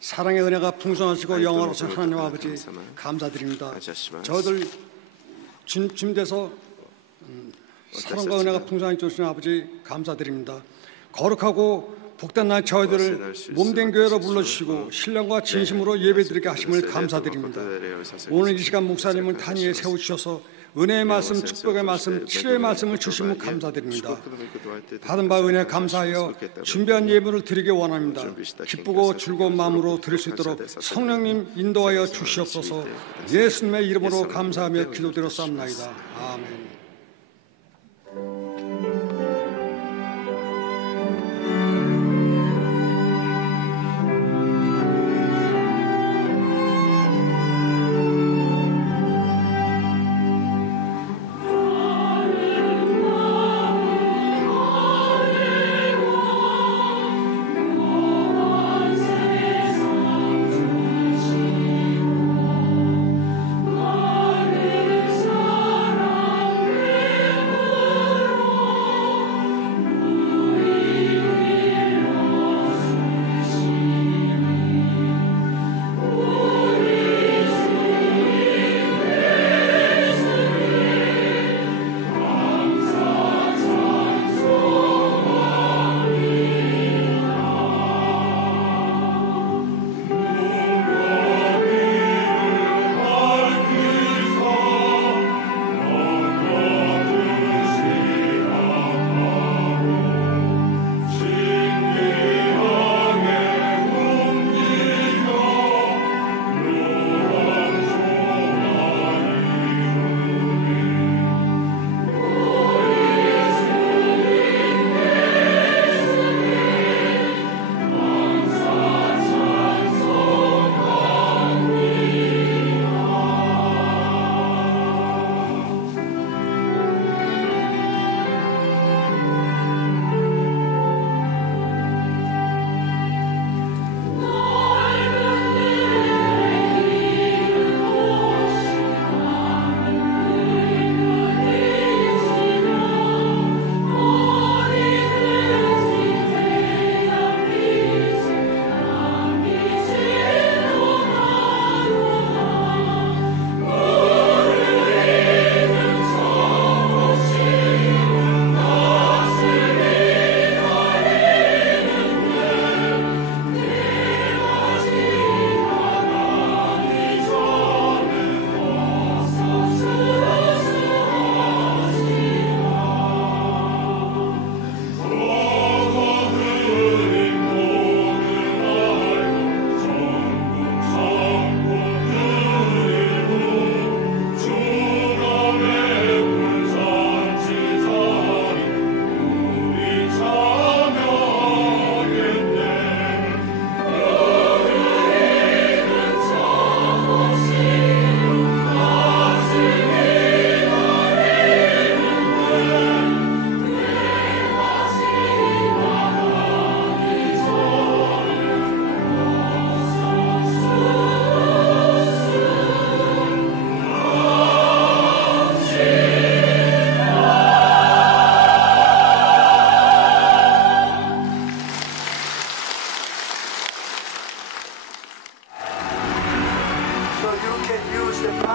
사랑의 은혜가 풍성하시고 영원하신 하나님 아버지 감사드립니다. 저들 주님께서 사랑과 은혜가 풍성하게 주신 아버지 감사드립니다. 거룩하고 복된 날 저희들을 몸된 교회로 불러주시고 신령과 진심으로 예배드리게 하심을 감사드립니다. 오늘 이 시간 목사님을 단위에 세우셔서 은혜의 말씀, 축복의 말씀, 치료의 말씀을 주심을 감사드립니다. 받은 바 은혜 감사하여 준비한 예물을 드리기 원합니다. 기쁘고 즐거운 마음으로 드릴 수 있도록 성령님 인도하여 주시옵소서. 예수님의 이름으로 감사하며 기도드렸사옵나이다. 아멘.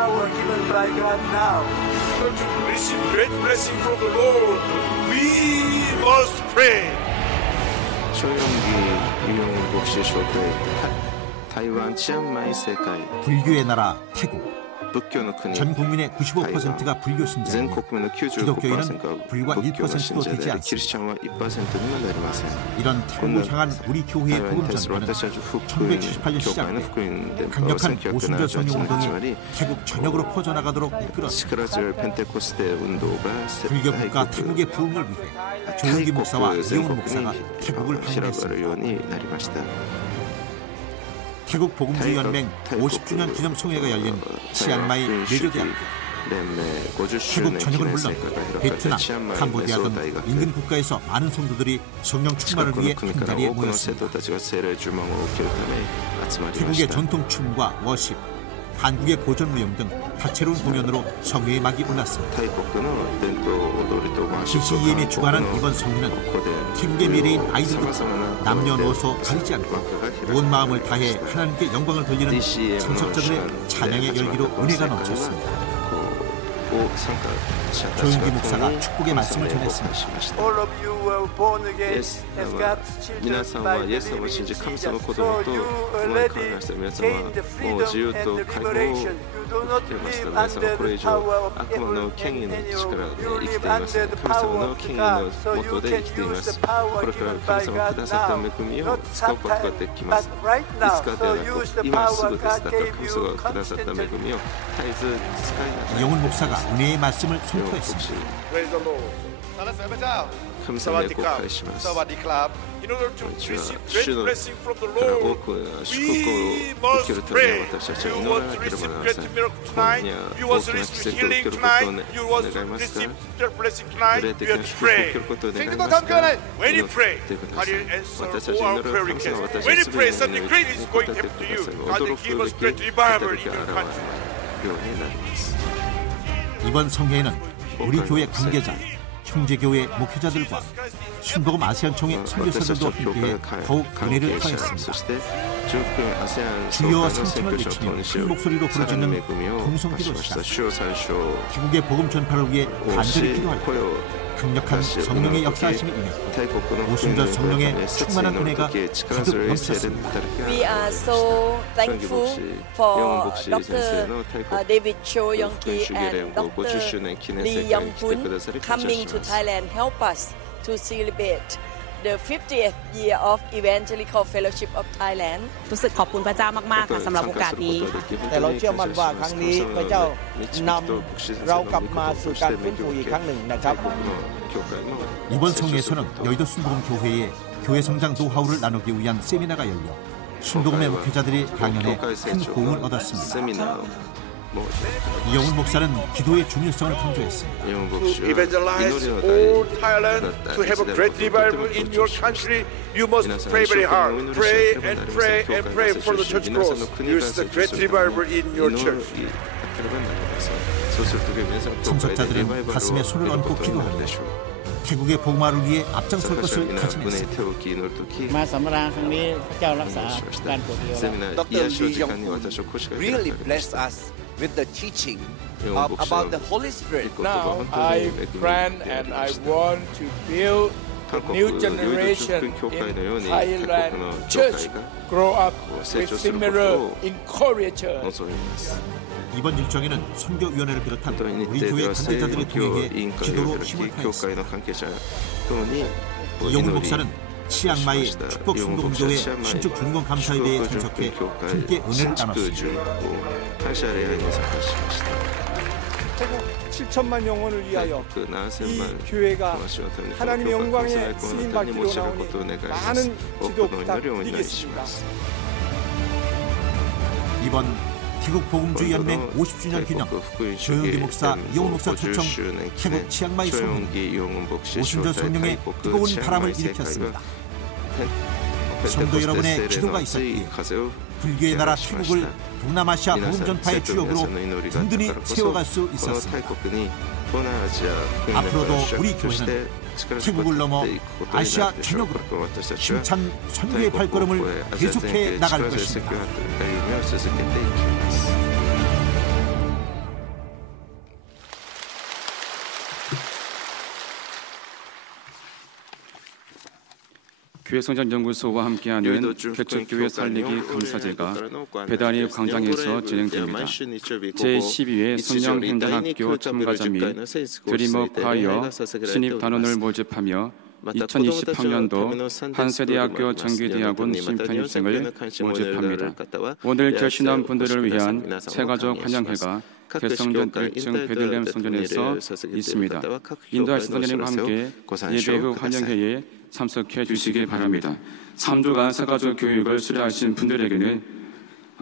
power given by God now. To receive great blessing from the Lord, we must pray. 조용기 유용牧師紹介台湾チアンマイ世界 불교의 나라 태국. 仏教の国 전 국민의 95%가 불교 全 신자이고 国民の 기독교인은 95%が 불과 仏教の 1%도 信者 되지 でありキリスチャンは 1%にもなりません 이런 태국을 향한 우리 교회의 台湾に 복음 対する 전파는 私たち福音 1978년 教会の 시작돼 福音伝播 강력한 は 오순절 선교 1978年始ま 운동이 り 태국 전역으로 퍼져나가도록 이끌었습니다. 力強いペンテコステ運動が 불교 국가 태국의 부흥을 위해 조용기 목사와 이용훈 목사가 태국을 開かれ 방문했습니다. るようになりました 태국 복음주의 연맹 50주년 기념 총회가 열린 치앙마이 외교대학교. 태국 전역을 물론 베트남, 캄보디아 등 인근 국가에서 많은 성도들이 성령 충만을 위해 한자리에 모였습니다. 태국의 전통 춤과 워십, 한국의 고전무용 등 다채로운 공연으로 성회의 막이 올랐습니다. CCEM이 주관한 이번 성회는 태국의 미래인 아이들과 남녀노소 가리지 않고 온 마음을 다해 하나님께 영광을 돌리는 참석자들의 찬양의 열기로 은혜가 넘쳤습니다. 조용기 목사가 축복의 말씀을 전했습니다. All of you were born again as God's children by believing in Jesus. So you already gained the freedom and the liberation. You do not live under the power of evil enemy. You live under the power of God. So you can use the power given by God now. Not sometime, but right now. So use the power God gave you constantly. 이용훈 목사가 은혜의 말씀을 선포했습니다. Praise the Lord. 사와디캅. In order to receive great blessing from the Lord, we must pray. You want to receive great miracle tonight? You want to receive healing tonight? You want to receive their blessing tonight? You have to pray. When you pray, God will answer all our prayer requests. When you pray, something great is going to happen to you. God will give us great revival in your country. 이번 성회에는 우리 교회 관계자, 형제교회 목회자들과 신복음 아세안총회 선교사들도 함께해 더욱 은혜를 더했습니다. 주여 삼층을 외치며 큰 목소리로 부르짖는 통성기도시다. 태국의 복음 전파를 위해 간절히 기도할 때 강력한 성령의 역사하심이 임했고 오순절 성령의 충만한 은혜가 가득 넘쳤습니다. We are so thankful for Dr. David Cho Yongki and Dr. Lee Young-hoon coming to Thailand help us to celebrate the 50th year of Evangelical Fellowship of Thailand รู้สึกขอบคุณพระเจ้ามากๆค่ะสำหรับโอกาสนี้ แต่เราเชื่อมั่นว่าครั้งนี้พระเจ้านำเรากลับมาสู่การฟื้นฟูอีกครั้งหนึ่งนะครับ 이번 성회에서는 여의도 순복음교회의 교회 성장 노하우를 나누기 위한 세미나가 열려 순복음의 목회자들이 강연해 큰 도움을 얻었습니다. 이용훈 목사는 기도의 중요성을 강조했습니다. To evangelize all Thailand, to have a great revival in your country, you must pray very hard. Pray and pray and pray for the church growth. Use the great revival in your church. 참석자들은 가슴에 손을 얹고 기도하며 태국의 복음화를 위해 앞장설 것을 다짐했습니다. Dr. Lee Young-hoon really blessed us with the teaching about the Holy Spirit. Now I plan and I want to build a new generation in Thailand church, grow up with similar encouragement. 이번 일정에는 선교위원회를 비롯한 우리 교회 관계자들이 통해 기도로 힘을 다했습니다. 이용훈 목사는 치앙마이 축복 순복음교회 신축 준공 감사회에 참석해 함께 은혜를 나눴습니다. 태국 7천만 영혼을 위하여 이 교회가 하나님의 영광에 쓰임받기로 나오니 많은 기도 부탁드리겠습니다. 이번 태국 복음주의 연맹 50주년 기념 조용기 목사, 이용훈 목사 초청 태국 치앙마이 성회 오순절 성령의 뜨거운 바람을 일으켰습니다. 성도 여러분의 기도가 있었기에 불교의 나라 태국을 동남아시아 복음 전파의 주역으로 든든히 세워갈 수 있었습니다. 앞으로도 우리 교회는 태국을 넘어 아시아 전역으로 힘찬 선교의 발걸음을 계속해 나갈 것입니다. 교회성장연구소와 함께하는 개척교회 살리기 감사제가 배다리 광장에서 진행됩니다. 제12회 성령행전학교 참가자 및 드리머 콰이어 신입 단원을 모집하며 2020학년도 한세대학교 정규대학원 심편입생을 모집합니다. 오늘 결신한 분들을 위한 새가족 환영회가 개성전 1층 베들레헴 성전에서 있습니다. 인도하신 성전님과 함께 예배 후 환영회에 참석해 주시기 바랍니다. 3주간 새가족 교육을 수료하신 분들에게는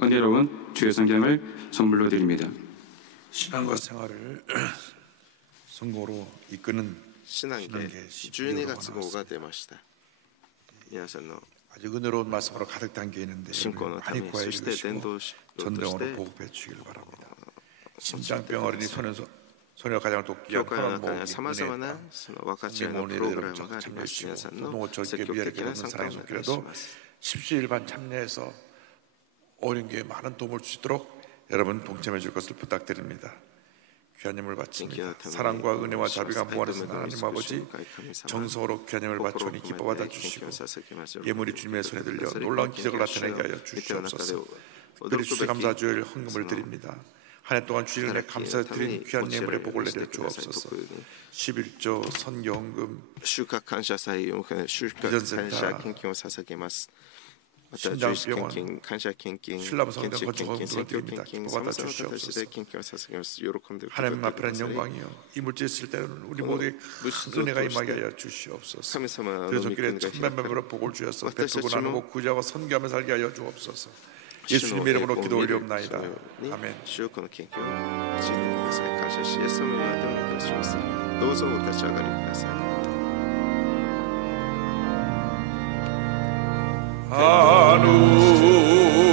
은혜로운 주의 성경을 선물로 드립니다. 신앙과 생활을 성공으로 이끄는 신앙계 12월 나왔습니다. 아주 은혜로운 말씀으로 가득 담겨 있는데 많이 구하여 주시고 전병으로 보급해 주시길 바랍니다. 심장병 어린이 소녀 가정을 돕기 위한 헌원모임 프로그램을 참여하시고 농어철교 위아래 기도하는 사랑의 손길에도 17반 참여해서 어린교회에 많은 도움을 주시도록 여러분 동참해 줄 것을 부탁드립니다. 귀하님을 바칩니다. 사랑과 은혜와 자비가 무한하신 하나님 아버지, 정성으로 귀하님을 바쳐오니 기뻐받아 주시고 예물이 주님의 손에 들려 놀라운 기적을 나타내게 하여 주시옵소서. 특별히 추수감사 주일 헌금을 드립니다. 한 해 동안 주일 은혜 감사 드린 귀한 예물의 복을 내려 주옵소서. 11조 선교헌금 신장병원 신람성전 건축헌금을 드립니다. 기뻐받아 주시옵소서. 하나님 앞에는 영광이요 이물질 있을 때는 우리 모두에게 큰 은혜가 임하게 하여 주시옵소서. 그리스도께서 천만배로 복을 주셔서 베풀고 나누고 구제하고 선교하며 살게 하여 주옵소서. 예수님의 이름으로 기도 올리옵나이다. 아멘. どうぞお立ち上がりください。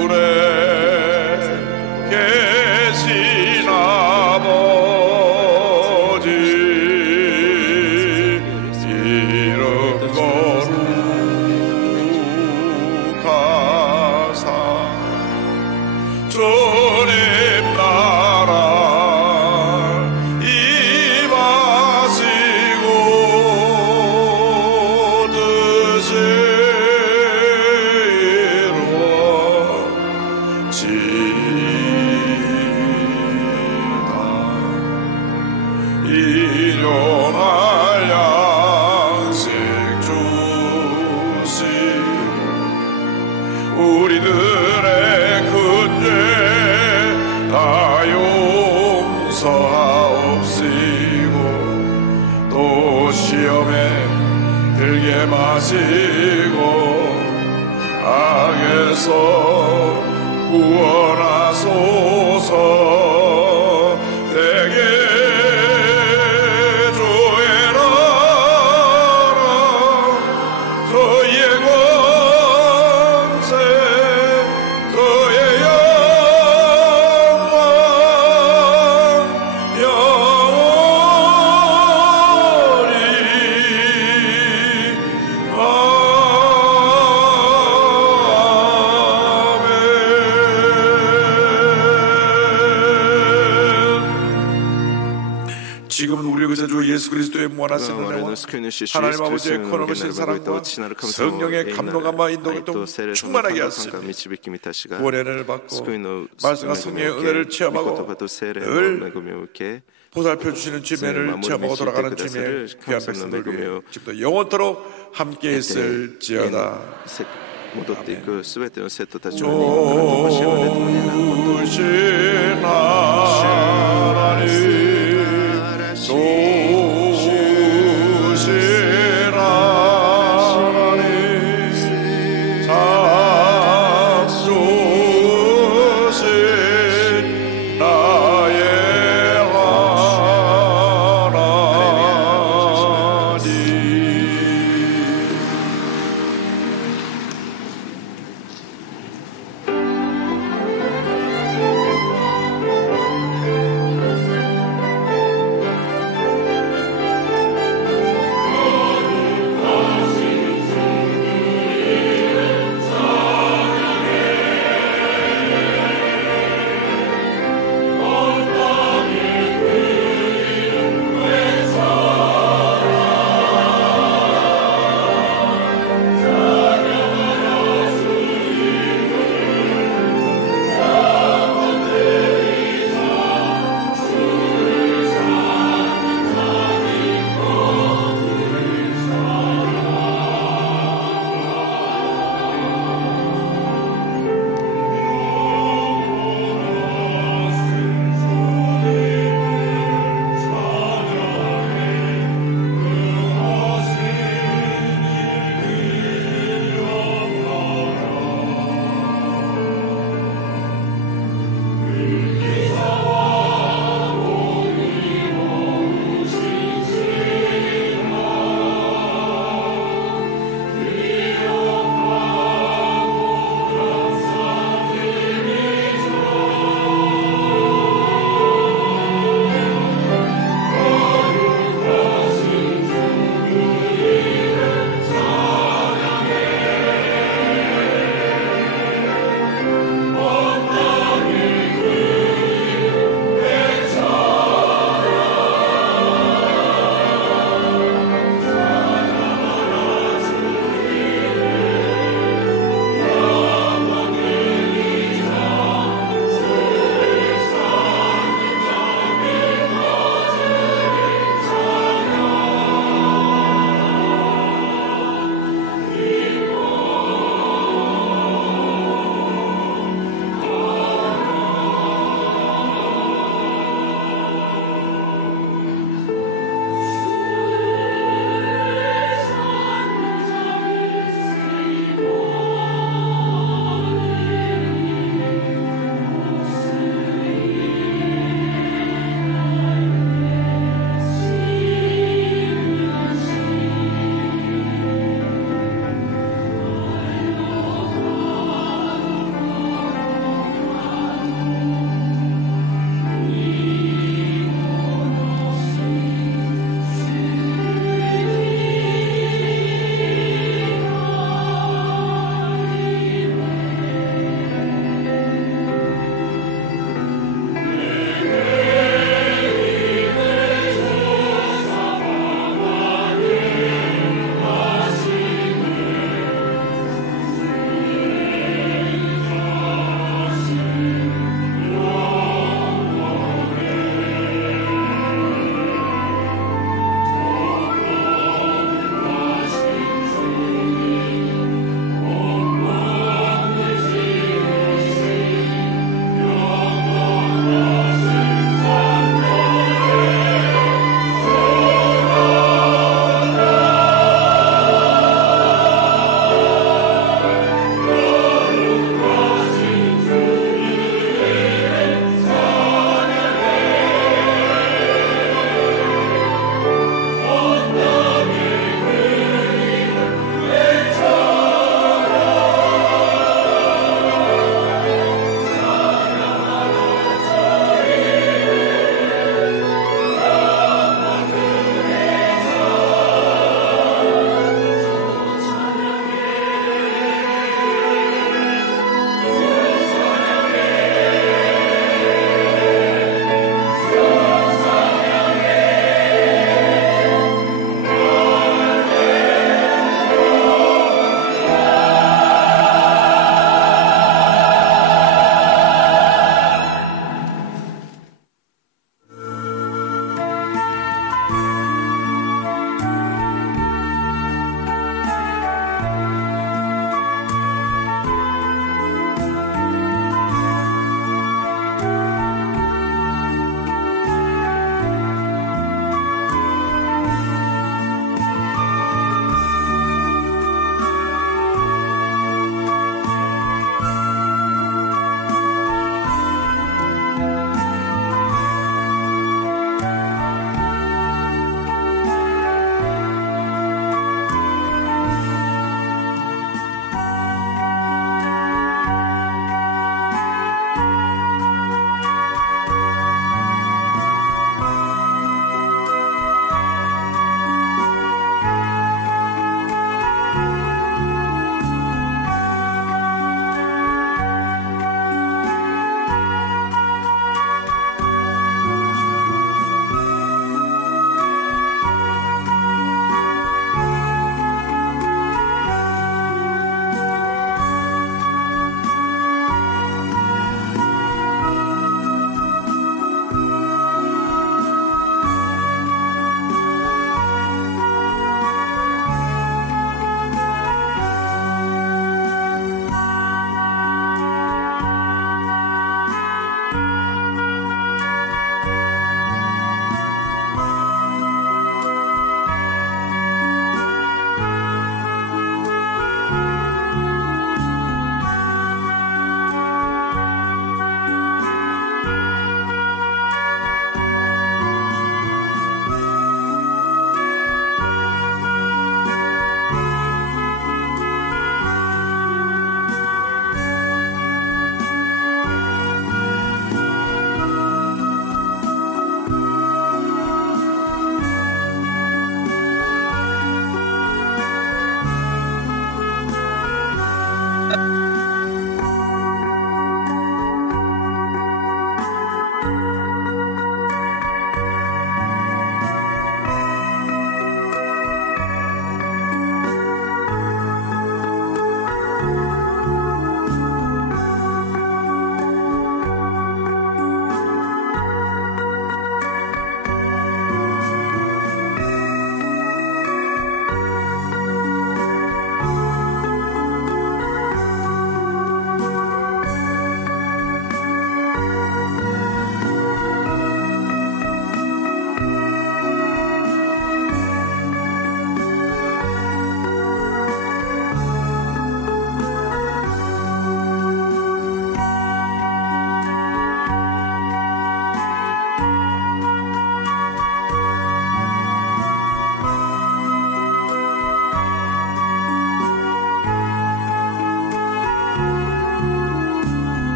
하늘에 계신 아버지 이름 거룩하사 주님 나라 임하시고 일용할 양식 주시고 우리들의 큰 죄 다 용서하옵시고 또 시험에 들게 마시고 악에서 구원하소서. 대개 예수 그리스도의 무한하신 은혜와 하나님 아버지의 권능하신 사랑과 성령의 감동함과 인도를 또 충만하게 하시고 구원의 은혜를 받고 말씀과 성령의 은혜를 체험하고 늘 보살펴 주시는 주님의 은혜를 체험하고 돌아가는 주님의 귀한 백성들 위해 지금도 영원토록 함께 있을지어다. 좋으신 하나님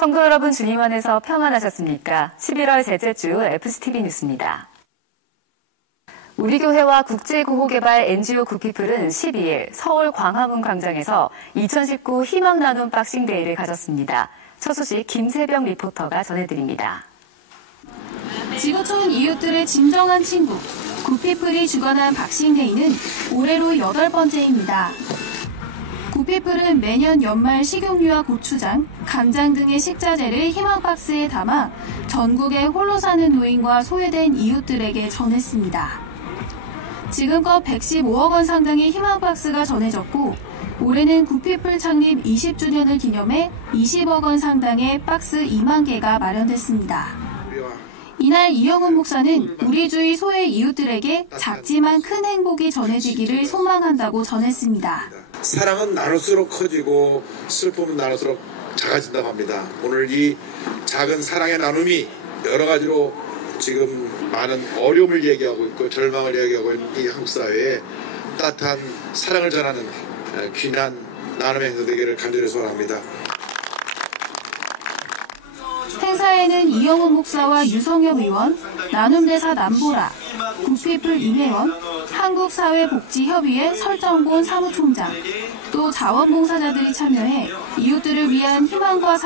성도 여러분, 주님 안에서 평안하셨습니까? 11월 셋째 주 FCTV 뉴스입니다. 우리 교회와 국제구호개발 NGO 굿피플은 12일 서울 광화문 광장에서 2019 희망 나눔 박싱 데이를 가졌습니다. 첫 소식 김세병 리포터가 전해드립니다. 지구촌 이웃들의 진정한 친구, 굿피플이 주관한 박싱 데이는 올해로 8번째입니다. 굿피플은 매년 연말 식용유와 고추장, 간장 등의 식자재를 희망박스에 담아 전국에 홀로 사는 노인과 소외된 이웃들에게 전했습니다. 지금껏 115억 원 상당의 희망박스가 전해졌고 올해는 굿피플 창립 20주년을 기념해 20억 원 상당의 박스 2만 개가 마련됐습니다. 이날 이영훈 목사는 우리 주위 소외 이웃들에게 작지만 큰 행복이 전해지기를 소망한다고 전했습니다. 사랑은 나눌수록 커지고 슬픔은 나눌수록 작아진다고 합니다. 오늘 이 작은 사랑의 나눔이 여러 가지로 지금 많은 어려움을 얘기하고 있고 절망을 얘기하고 있는 이 한국 사회에 따뜻한 사랑을 전하는 귀한 나눔의 행사 되기를 간절히 소원합니다. 행사에는 이영훈 목사와 유성엽 의원, 나눔대사 남보라, 굿피플 임혜원, 한국사회복지협의회 설정곤 사무총장, 또 자원봉사자들이 참여해 이웃들을 위한 희망과